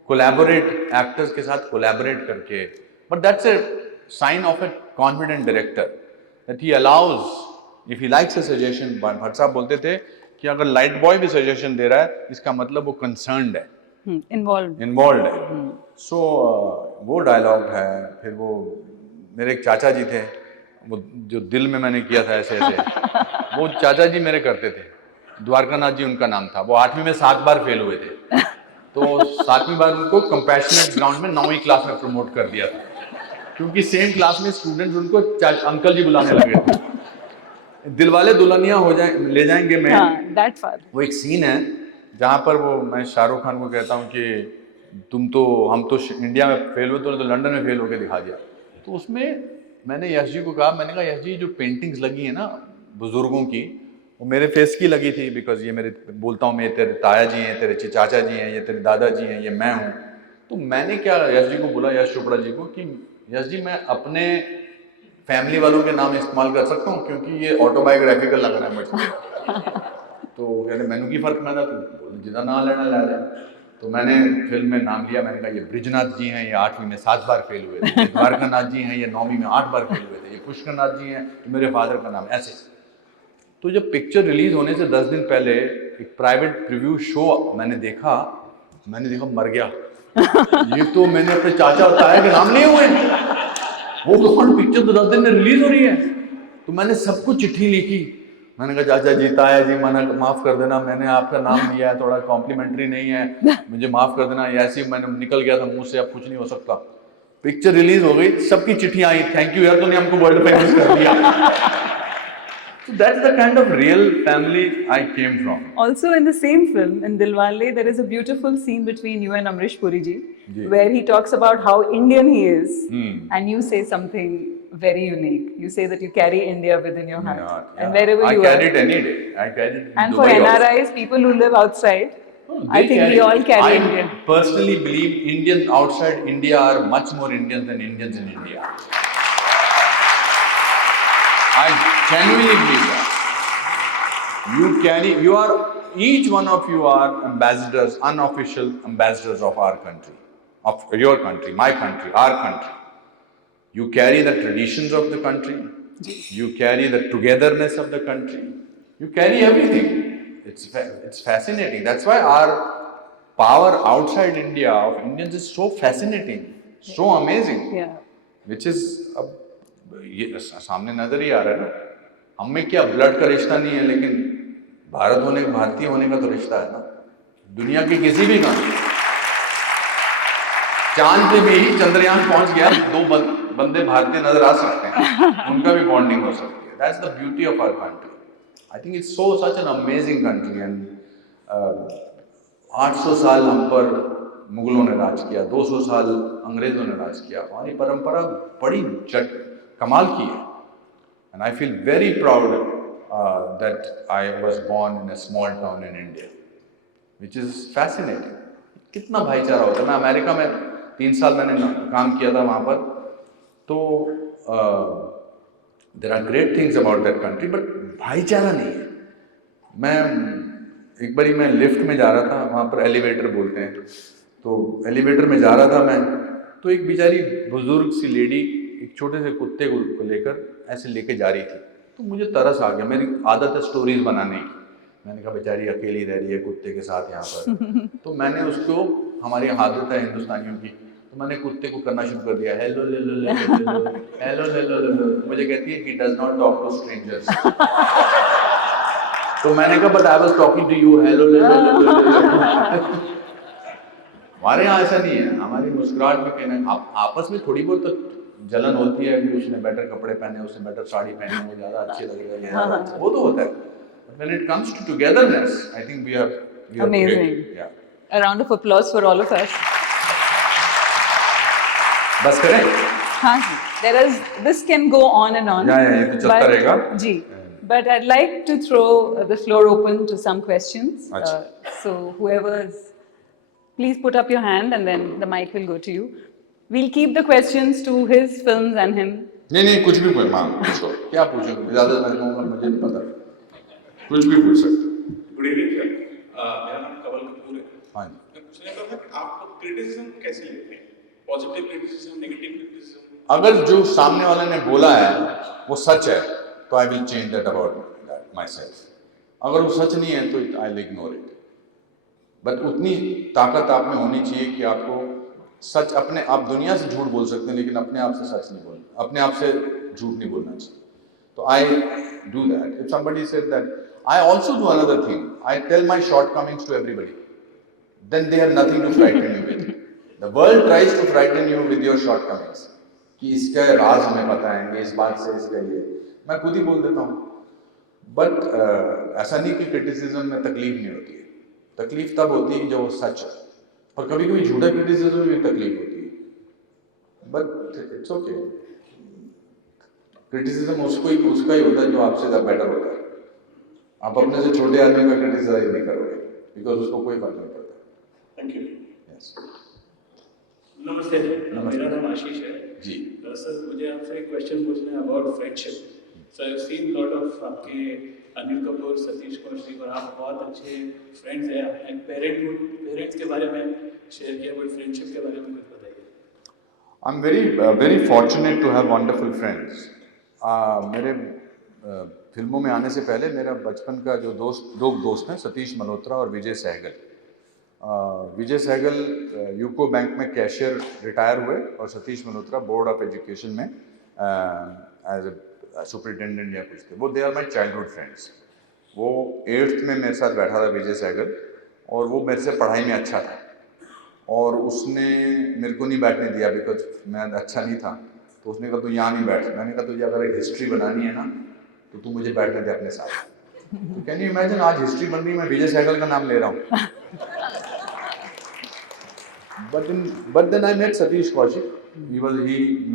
कोलैबोरेट, एक्टर्स के साथ कोलैबोरेट करके, but that's a sign of a confident director that he allows if he likes a suggestion. Bhatt sahab बोलते थे कि अगर लाइट बॉय भी सजेशन दे रहा है इसका मतलब वो कंसर्न्ड है, इन्वॉल्व है। सो वो डायलॉग है। फिर वो मेरे एक चाचा जी थे, वो जो दिल में मैंने किया था ऐसे ऐसे, वो चाचा जी मेरे करते थे, द्वारकानाथ जी उनका नाम था। वो 8वीं में 7 बार फेल हुए थे, तो 7वीं बार उनको कंपैशनेट ग्राउंड में 9वीं क्लास में प्रमोट कर दिया था, क्योंकि सेम क्लास में स्टूडेंट्स उनको अंकल जी बुलाने लगे थे। दिलवाले दुल्हनिया हो जाए ले जाएंगे में, वो एक सीन है जहाँ पर वो, मैं शाहरुख खान को कहता हूँ कि हम तो इंडिया में फेल हुए, तो लंदन में फेल होकर दिखा दिया। तो उसमें मैंने यश जी को कहा, मैंने कहा यश जी जो पेंटिंग्स लगी है ना बुजुर्गों की, वो मेरे फेस की लगी थी, बिकॉज ये मेरे, बोलता हूँ मैं, तेरे ताया जी हैं, तेरे चाचा जी हैं, ये तेरे दादाजी हैं, ये मैं हूँ। तो मैंने क्या यश जी को बोला, यश चोपड़ा जी को, कि यश जी मैं अपने फैमिली वालों के नाम इस्तेमाल कर सकता हूँ क्योंकि ये ऑटोबायोग्राफिकल लग रहा है मुझे। तो कहते मैनू की फर्क पैदा, तू जिदा ना लेना ले ले। तो मैंने फिल्म में नाम लिया, मैंने कहा ये ब्रिजनाथ जी हैं, ये 8वीं में 7 बार फेल हुए थे, ये द्वारकानाथ जी हैं, ये 9वीं में 8 बार फेल हुए थे, ये पुष्करनाथ जी हैं, ये मेरे फादर का नाम, ऐसे। तो जब पिक्चर रिलीज होने से 10 दिन पहले एक प्राइवेट प्रीव्यू शो मैंने देखा मर गया, ये तो मैंने अपने चाचा और ताया के नाम लिए हुए हैं, वो कौन, पिक्चर तो 10 दिन में रिलीज हो रही है। तो मैंने सबको चिट्ठी लिखी, मैंने कहा चाचा जी, ताया जी, मना माफ कर देना, मैंने आपका नाम लिया है, थोड़ा कॉम्प्लीमेंट्री नहीं है, मुझे माफ कर देना, ऐसे ही मैंने निकल गया था मुंह से, अब कुछ नहीं हो सकता। पिक्चर रिलीज हो गई, सबकी चिट्ठियां आई, थैंक यू यार तूने हमको वर्ल्ड फेमस कर दिया। So that's the kind of real family I came from. Also, in the same film, in Dilwale, there is a beautiful scene between you and Amrish Puri ji, where he talks about how Indian he is, and you say something very unique. You say that you carry India within your heart, and wherever you I carry it any day. I carry it in and Dubai for NRIs, also. people who live outside, I think we all carry India. I personally believe Indians outside India are much more Indians than Indians in India. I genuinely believe that. Each one of you are ambassadors, unofficial ambassadors of our country, of your country, my country, our country. You carry the traditions of the country, you carry the togetherness of the country, you carry everything. It's fascinating. That's why our power outside India of Indians is so fascinating, so amazing. Yeah. Which is, ये सामने नजर ही आ रहा है ना, हम में क्या blood का रिश्ता नहीं है, लेकिन भारतीय होने का तो रिश्ता है ना। दुनिया के किसी भी गांव, चांद पे भी चंद्रयान पहुंच गया, 2 बंदे भारतीय नजर आ सकते हैं, उनका भी बॉन्डिंग हो सकती है। That's the beauty of our country. I think it's such an amazing country. And 800 साल हम पर मुगलों ने राज किया, 200 साल अंग्रेजों ने राज किया, हमारी परंपरा बड़ी कमाल की है। And I feel very proud that I was born in a small town in India, which is fascinating. कितना भाईचारा होता है। मैं अमेरिका में 3 साल मैंने काम किया था वहाँ पर, तो there are great things about that country, but भाईचारा नहीं है। एक बारी मैं लिफ्ट में जा रहा था, वहाँ पर एलिवेटर बोलते हैं, तो एलिवेटर में जा रहा था मैं, तो एक बेचारी बुजुर्ग सी लेडी एक छोटे से कुत्ते को लेकर ऐसे लेके जा रही थी। तो मुझे तरस आ गया, मेरी आदत है स्टोरीज बनाने की। मैंने कहा बेचारी अकेली रह रही है कुत्ते के साथ यहाँ पर, तो मैंने उसको, हमारी आदत है हिंदुस्तानियों की, तो मैंने कुत्ते को करना शुरू कर दिया, हेलो ले लो ले लो हेलो ले लो ले लो। मुझे कहती है he does not talk to strangers. तो मैंने कहा but I was talking to you, hello ले लो ले लो। हमारे यहाँ ऐसा नहीं है, हमारी मुस्कुराहट में कहना, आपस में थोड़ी बहुत तो जलन होती है कि उसने बेटर कपड़े पहने, उसने बेटर साड़ी पहनी, वो ज़्यादा अच्छे लगेगा, वो तो होता है। But when it comes to togetherness, I think we are amazing. Great. Yeah. A round of applause for all of us. बस करें? हाँ जी, this can go on and on. Yeah, ये तो चलता रहेगा। जी, but I'd like to throw the floor open to some questions. So whoever's, please put up your hand and then the mic will go to you. We'll keep the questions to his films and him. नहीं नहीं, कुछ भी पूछो, क्या पूछो, ज़्यादा मैं कहूँगा मुझे नहीं पता, कुछ भी पूछ सकते हो। गुड इवनिंग सर, मेरा नाम कवल कपूर है। हाँ जी। मैं पूछने का था कि आप क्रिटिसिज्म कैसे लेते हैं? Positive criticism, negative criticism? अगर जो सामने वाले ने बोला है वो सच है तो I will change that about my self. अगर वो सच नहीं है तो I will ignore it. But उतनी ताकत आप में होनी चाहिए कि आपको सच अपने आप दुनिया से झूठ बोल सकते हैं लेकिन अपने आप से सच नहीं बोलना, अपने आप से झूठ नहीं बोलना चाहिए। तो I do that. If somebody said that, I also do another thing, I tell my shortcomings to everybody, then they have nothing to frighten you with. The world tries to frighten you with your shortcomings. कि इसका राज हमें पता है, ये इस बात से इसका ये, मैं खुद ही बोल देता हूँ। बट ऐसा नहीं कि क्रिटिसिज्म में तकलीफ नहीं होती है। तकलीफ तब होती है कि जब वो सच है, और कभी कभी झूठा क्रिटिसिज्म में भी तकलीफ होती है। But it's okay. क्रिटिसिज्म उसका ही होता है जो आपसे ज़्यादा बेटर होता है। आप अपने से छोटे आदमी का क्रिटिसाइज नहीं करोगे बिकॉज उसको कोई फर्क नहीं पड़ता। Thank you. Yes. नमस्ते, मेरा नाम आशीष है जी। सर, मुझे आपसे एक क्वेश्चन पूछना है about friendship. So I have seen lot of आपके अनिल कपूर, सतीश कौशिक, और आप बहुत अच्छे फ्रेंड्स हैं। आपने पेरेंट्स के बारे में शेयर किया, कोई फ्रेंडशिप के बारे में कुछ बताइए। I am very fortunate to have wonderful friends. मेरे फिल्मों में आने से पहले मेरा बचपन का जो दो दोस्त हैं, सतीश मल्होत्रा और विजय सहगल। विजय सहगल यूको बैंक में कैशियर रिटायर हुए और Satish Malhotra board of education में एज ए सुपरिटेंडेंट या कुछ थे। वो they are my childhood friends. वो 8th में मेरे साथ बैठा था विजय सहगल, और वो मेरे से पढ़ाई में अच्छा था, और उसने मेरे को नहीं बैठने दिया बिकॉज मैं अच्छा नहीं था। तो उसने कहा तू यहाँ नहीं बैठ। मैंने कहा तुझे अगर एक हिस्ट्री बनानी है ना तो तू मुझे बैठने दे अपने साथ। तो कैन यू इमेजिन, आज हिस्ट्री बन रही, मैं विजय सहगल का नाम ले रहा हूँ। But then I met Satish Kaushik. He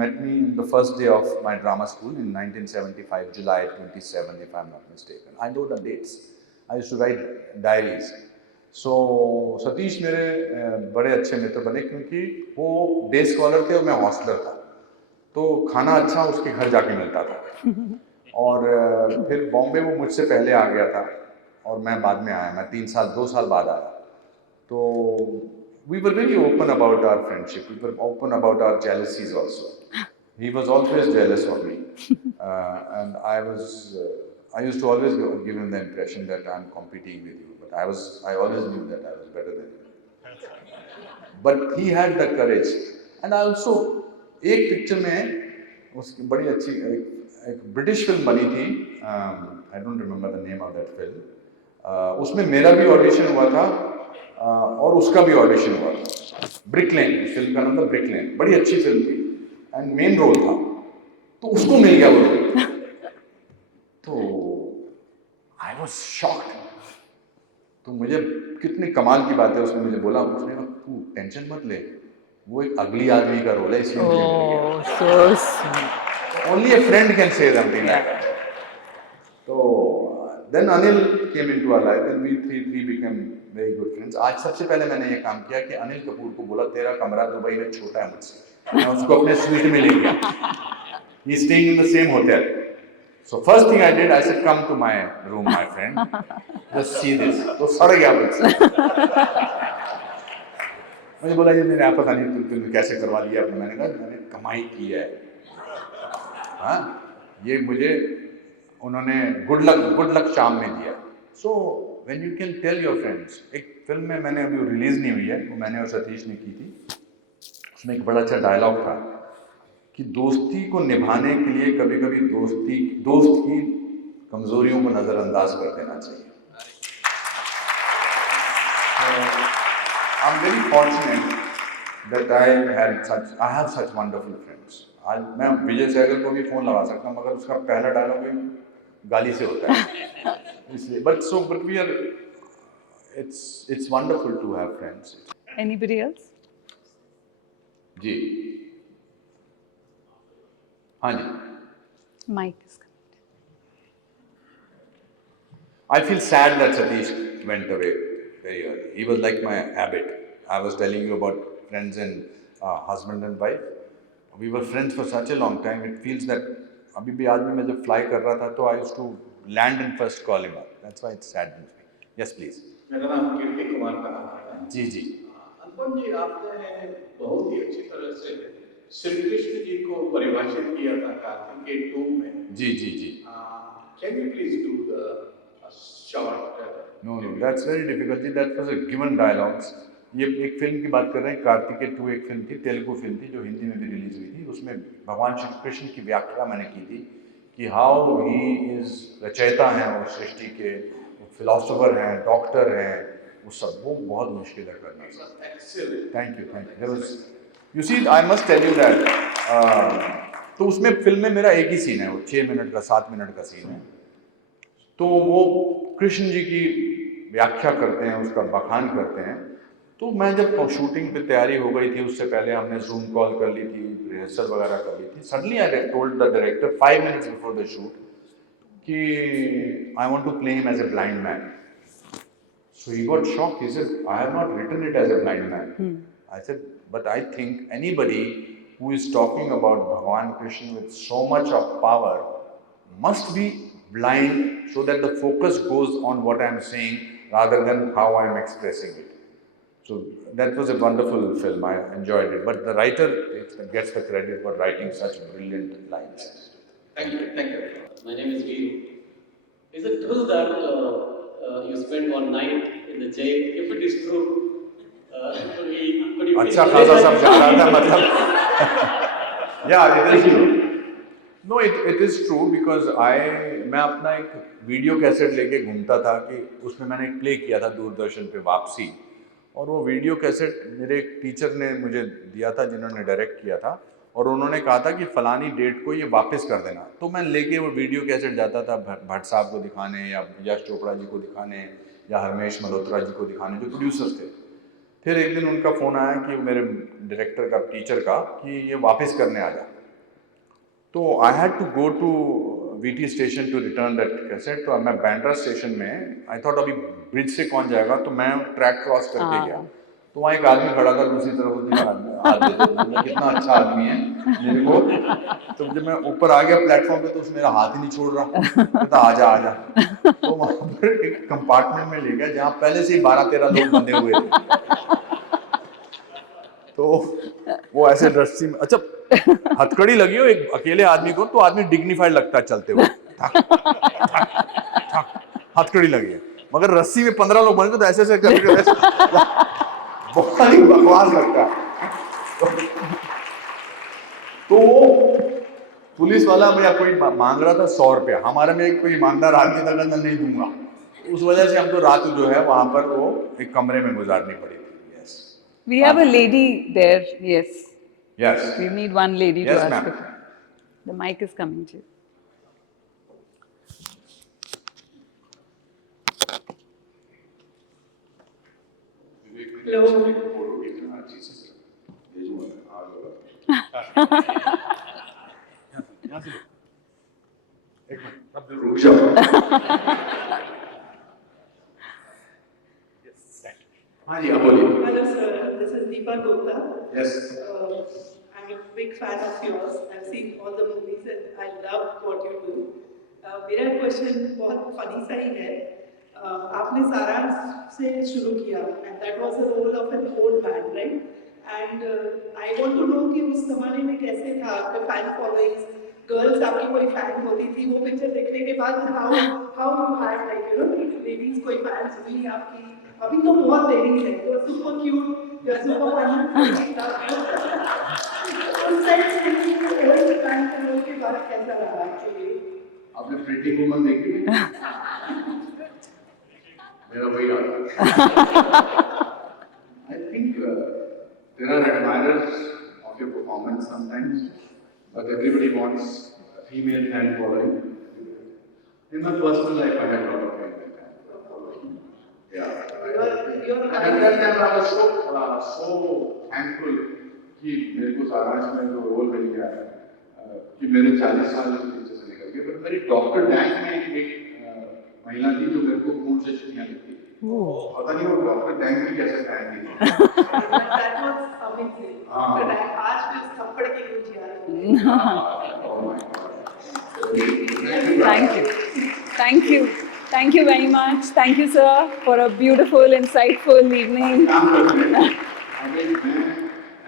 met me in the first day of my drama school in 1975, July 27, if I'm not mistaken. I know the dates. I used to write diaries. So Satish मेरे बड़े अच्छे मित्र बने क्योंकि वो day scholar थे और मैं hosteller था। तो खाना अच्छा उसके घर जाके मिलता था। और फिर बॉम्बे वो मुझसे पहले आ गया था और मैं बाद में आया। मैं 2 साल बाद आया। तो we were very open about our friendship. We were open about our jealousies also. He was always jealous of me, and I used to always give him the impression that I'm competing with you, but I always knew that I was better than you. But he had the courage, and I also एक picture में उसकी बड़ी अच्छी एक British film बनी थी। I don't remember the name of that film. उसमें मेरा भी ऑडिशन हुआ था और उसका भी ऑडिशन हुआ था। ब्रिकलेन, फिल्म का नाम था ब्रिकलेन। बड़ी अच्छी फिल्म थी एंड मेन रोल था, तो उसको मिल गया वो रोल। तो आई वॉज शॉक्ड। तो मुझे कितनी कमाल की बात है, उसने मुझे बोला, उसने कहा तू टेंशन मत ले, वो एक अगली आदमी का रोल है इसलिए मुझे मिल गया। Only a friend can say something like that. तो then Anil came into our life and we three became very good friends. आज सबसे पहले मैंने ये काम किया कि अनिल कपूर को बोला तेरा कमरा दुबई में छोटा है मुझसे, मैं उसको अपने स्वीट में ले गया। He is staying in the same hotel. So first thing I did, I said come to my room my friend, just see this. तो सड़ गया मुझसे। मुझे बोला ये मैंने पता नहीं तुमने कैसे करवा लिया। मैंने कहा मैंने कमाई की है। हाँ, ये मुझे उन्होंने गुड लक चार्म में दिया। So when you can tell your friends. एक फिल्म में मैंने अभी रिलीज नहीं हुई है, वो मैंने और सतीश ने की थी। उसमें एक बड़ा अच्छा डायलॉग था कि दोस्ती को निभाने के लिए कभी कभी दोस्त की कमजोरियों को नजरअंदाज कर देना चाहिए। आई am very fortunate that I have such wonderful friends. आज मैं विजय सहगल को भी फोन लगा सकता हूँ, मगर उसका पहला डायलॉग भी गाली से होता है, इसलिए। But we are, it's wonderful to have friends. Anybody else? जी, हाँ जी। Mike is coming. I feel sad that Satish went away very early. He was like my habit. I was telling you about friends in husband and wife. We were friends for such a long time. It feels that अभी भी आज भी मैं जब fly कर रहा था तो I used to land and first call him up. That's why it saddens me. Yes, please. मेरा नाम कीर्ति कुमार कहा है। जी जी। अनुपम जी, आपने बहुत ही अच्छी तरह से श्री कृष्ण जी को परिभाषित किया था कार्तिकेय 2 में। जी जी जी। Can you please do the short? No, that's very difficult. Ji, that was a given dialogues. ये एक फिल्म की बात कर रहे हैं, कार्तिकेय 2 एक फिल्म थी, तेलुगु फिल्म थी जो हिंदी में भी रिलीज हुई थी। उसमें भगवान श्री कृष्ण की व्याख्या मैंने की थी कि हाउ ही इज रचयिता हैं और सृष्टि के, फिलोसोफर हैं, डॉक्टर हैं, वो सब वो बहुत मुश्किल है करना। Thank you. You see, I must tell you that तो उसमें फिल्म में मेरा एक ही सीन है, वो 6 मिनट का 7 मिनट का सीन है। तो वो कृष्ण जी की व्याख्या करते हैं, उसका बखान करते हैं। तो मैं जब शूटिंग पे तैयारी हो गई थी, उससे पहले हमने जूम कॉल कर ली थी, रिहर्सल वगैरह कर ली थी। Suddenly I told the director 5 minutes before the shoot कि I want to play him as a blind man. So he got shocked. He said, I have not written it as a blind man. I said, but I think anybody who is talking about Bhagavan Krishna with so much of power must be blind so that the focus goes on what I am saying rather than how I am expressing it. So that was a wonderful film. I enjoyed it. But the writer gets the credit for writing such brilliant lines. Thank you. My name is Veeru. Is it true that you spent one night in the jail? If it is true, could you अच्छा खासा सब जा रहा था मतलब yeah, it is true. No, it is true because मैं अपना एक वीडियो कैसेट लेके घूमता था कि उसमें मैंने एक प्ले किया था दूरदर्शन पे वापसी, और वो वीडियो कैसेट मेरे एक टीचर ने मुझे दिया था जिन्होंने डायरेक्ट किया था, और उन्होंने कहा था कि फलानी डेट को ये वापस कर देना। तो मैं लेके वो वीडियो कैसेट जाता था भट्ट साहब को दिखाने या यश चोपड़ा जी को दिखाने या हरमेश मल्होत्रा जी को दिखाने, जो प्रोड्यूसर थे। फिर एक दिन उनका फ़ोन आया कि मेरे डायरेक्टर का, टीचर का, कि ये वापस करने आ जा। तो I had to go to VT station to return that cassette. तो मैं बैंड्रा स्टेशन में, आई थॉट अभी ब्रिज से कौन जाएगा, तो मैं ट्रैक क्रॉस करके गया। तो वहाँ एक आदमी खड़ा था दूसरी तरफ, उसने हाथ दे दिया, कितना अच्छा आदमी है मेरे को। तो जब मैं ऊपर आ गया प्लेटफॉर्म पे तो उसने मेरा हाथ ही नहीं छोड़ रहा, कहता आजा। तो वहाँ पर एक कंपार्टमेंट में ले गया जहाँ पहले से ही 12-13 लोग बंधे हुए थे। तो वो ऐसे रस्सी में, अच्छा हथकड़ी लगी हो एक अकेले आदमी को, तो आदमी डिग्निफाइड लगता है चलते हुए, हथकड़ी लगी है, मगर रस्सी में 15 लोग बंधे तो ऐसे करके बहुत ही बकवास लगता है। तो पुलिस वाला भैया कोई मांग रहा था 100 रुपया, हमारे में कोई ईमानदार आदमी था, कहता नहीं दूंगा। उस वजह से हम तो रात जो है वहां पर वो एक कमरे में गुजारनी पड़ी थी। Yes, We have a lady there. Yes. Yes, We need one lady to Yes, ask. ma'am. The mic is coming to you. हाँ जी, आप बोलिए। Hello sir, this is Deepa Gupta. Yes. I'm a big fan of yours. I've seen all the movies and I love what you do. मेरा question बहुत funny सा ही है। आपने सारांश से शुरू किया and that was the role of an old man, right? And I want to know कि उस जमाने में कैसे था आपका fan followings, गर्ल्स आपकी कोई फैन होती थी, वो पिक्चर देखने के बाद how you had like you know ladies कोई फैंस हुई आपकी? अभी तो बहुत लेडीज है, you are super cute, you are super funny. उस सेंस में ओल्ड फैन फॉलोइंग के बारे में कैसा रहा एक्चुअली? आपने प्रीटी वुमन देखी है? मेरा वही आता। I think there are admirers of your performance sometimes, but everybody wants a female fan following. In my personal life, I had a lot of female fan following. Yeah. And at that time, I was so thankful कि मेरे को सारांश में जो role मिल गया है, कि मेरे 40 साल पीछे से निकल गए। बट मेरी डॉक्टर डैंक में एक महिला थी जो मेरे को खून से छुट्टियाँ लेती थी। पता नहीं वो डॉक्टर टैंक भी कैसे पहन ली। But that was amazing. But आज भी उस थप्पड़ की कुछ याद है। Oh my God. Thank you. Thank you. Thank you very much. Thank you, sir, for a beautiful, insightful evening. काम करते हैं। आगे मैं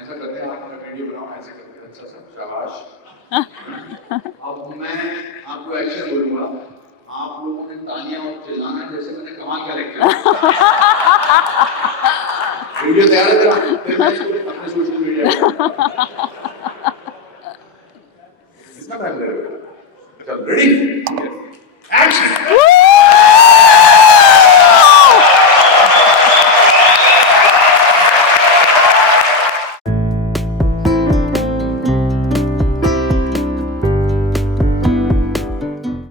ऐसा करते हैं, आप मेरा वीडियो बनाओ, ऐसे करते हैं, अच्छा सा, शाबाश। अब मैं आपको एक्शन बोलूँगा, आप लोगों ने तालियां और चिल्लाना है जैसे मैंने कमाल का लेक्चर। वीडियो तैयार है तेरा? फिर मैं इसको अपने सोशल मीडिया पे। कितना टाइम लगेगा? चल, रेडी?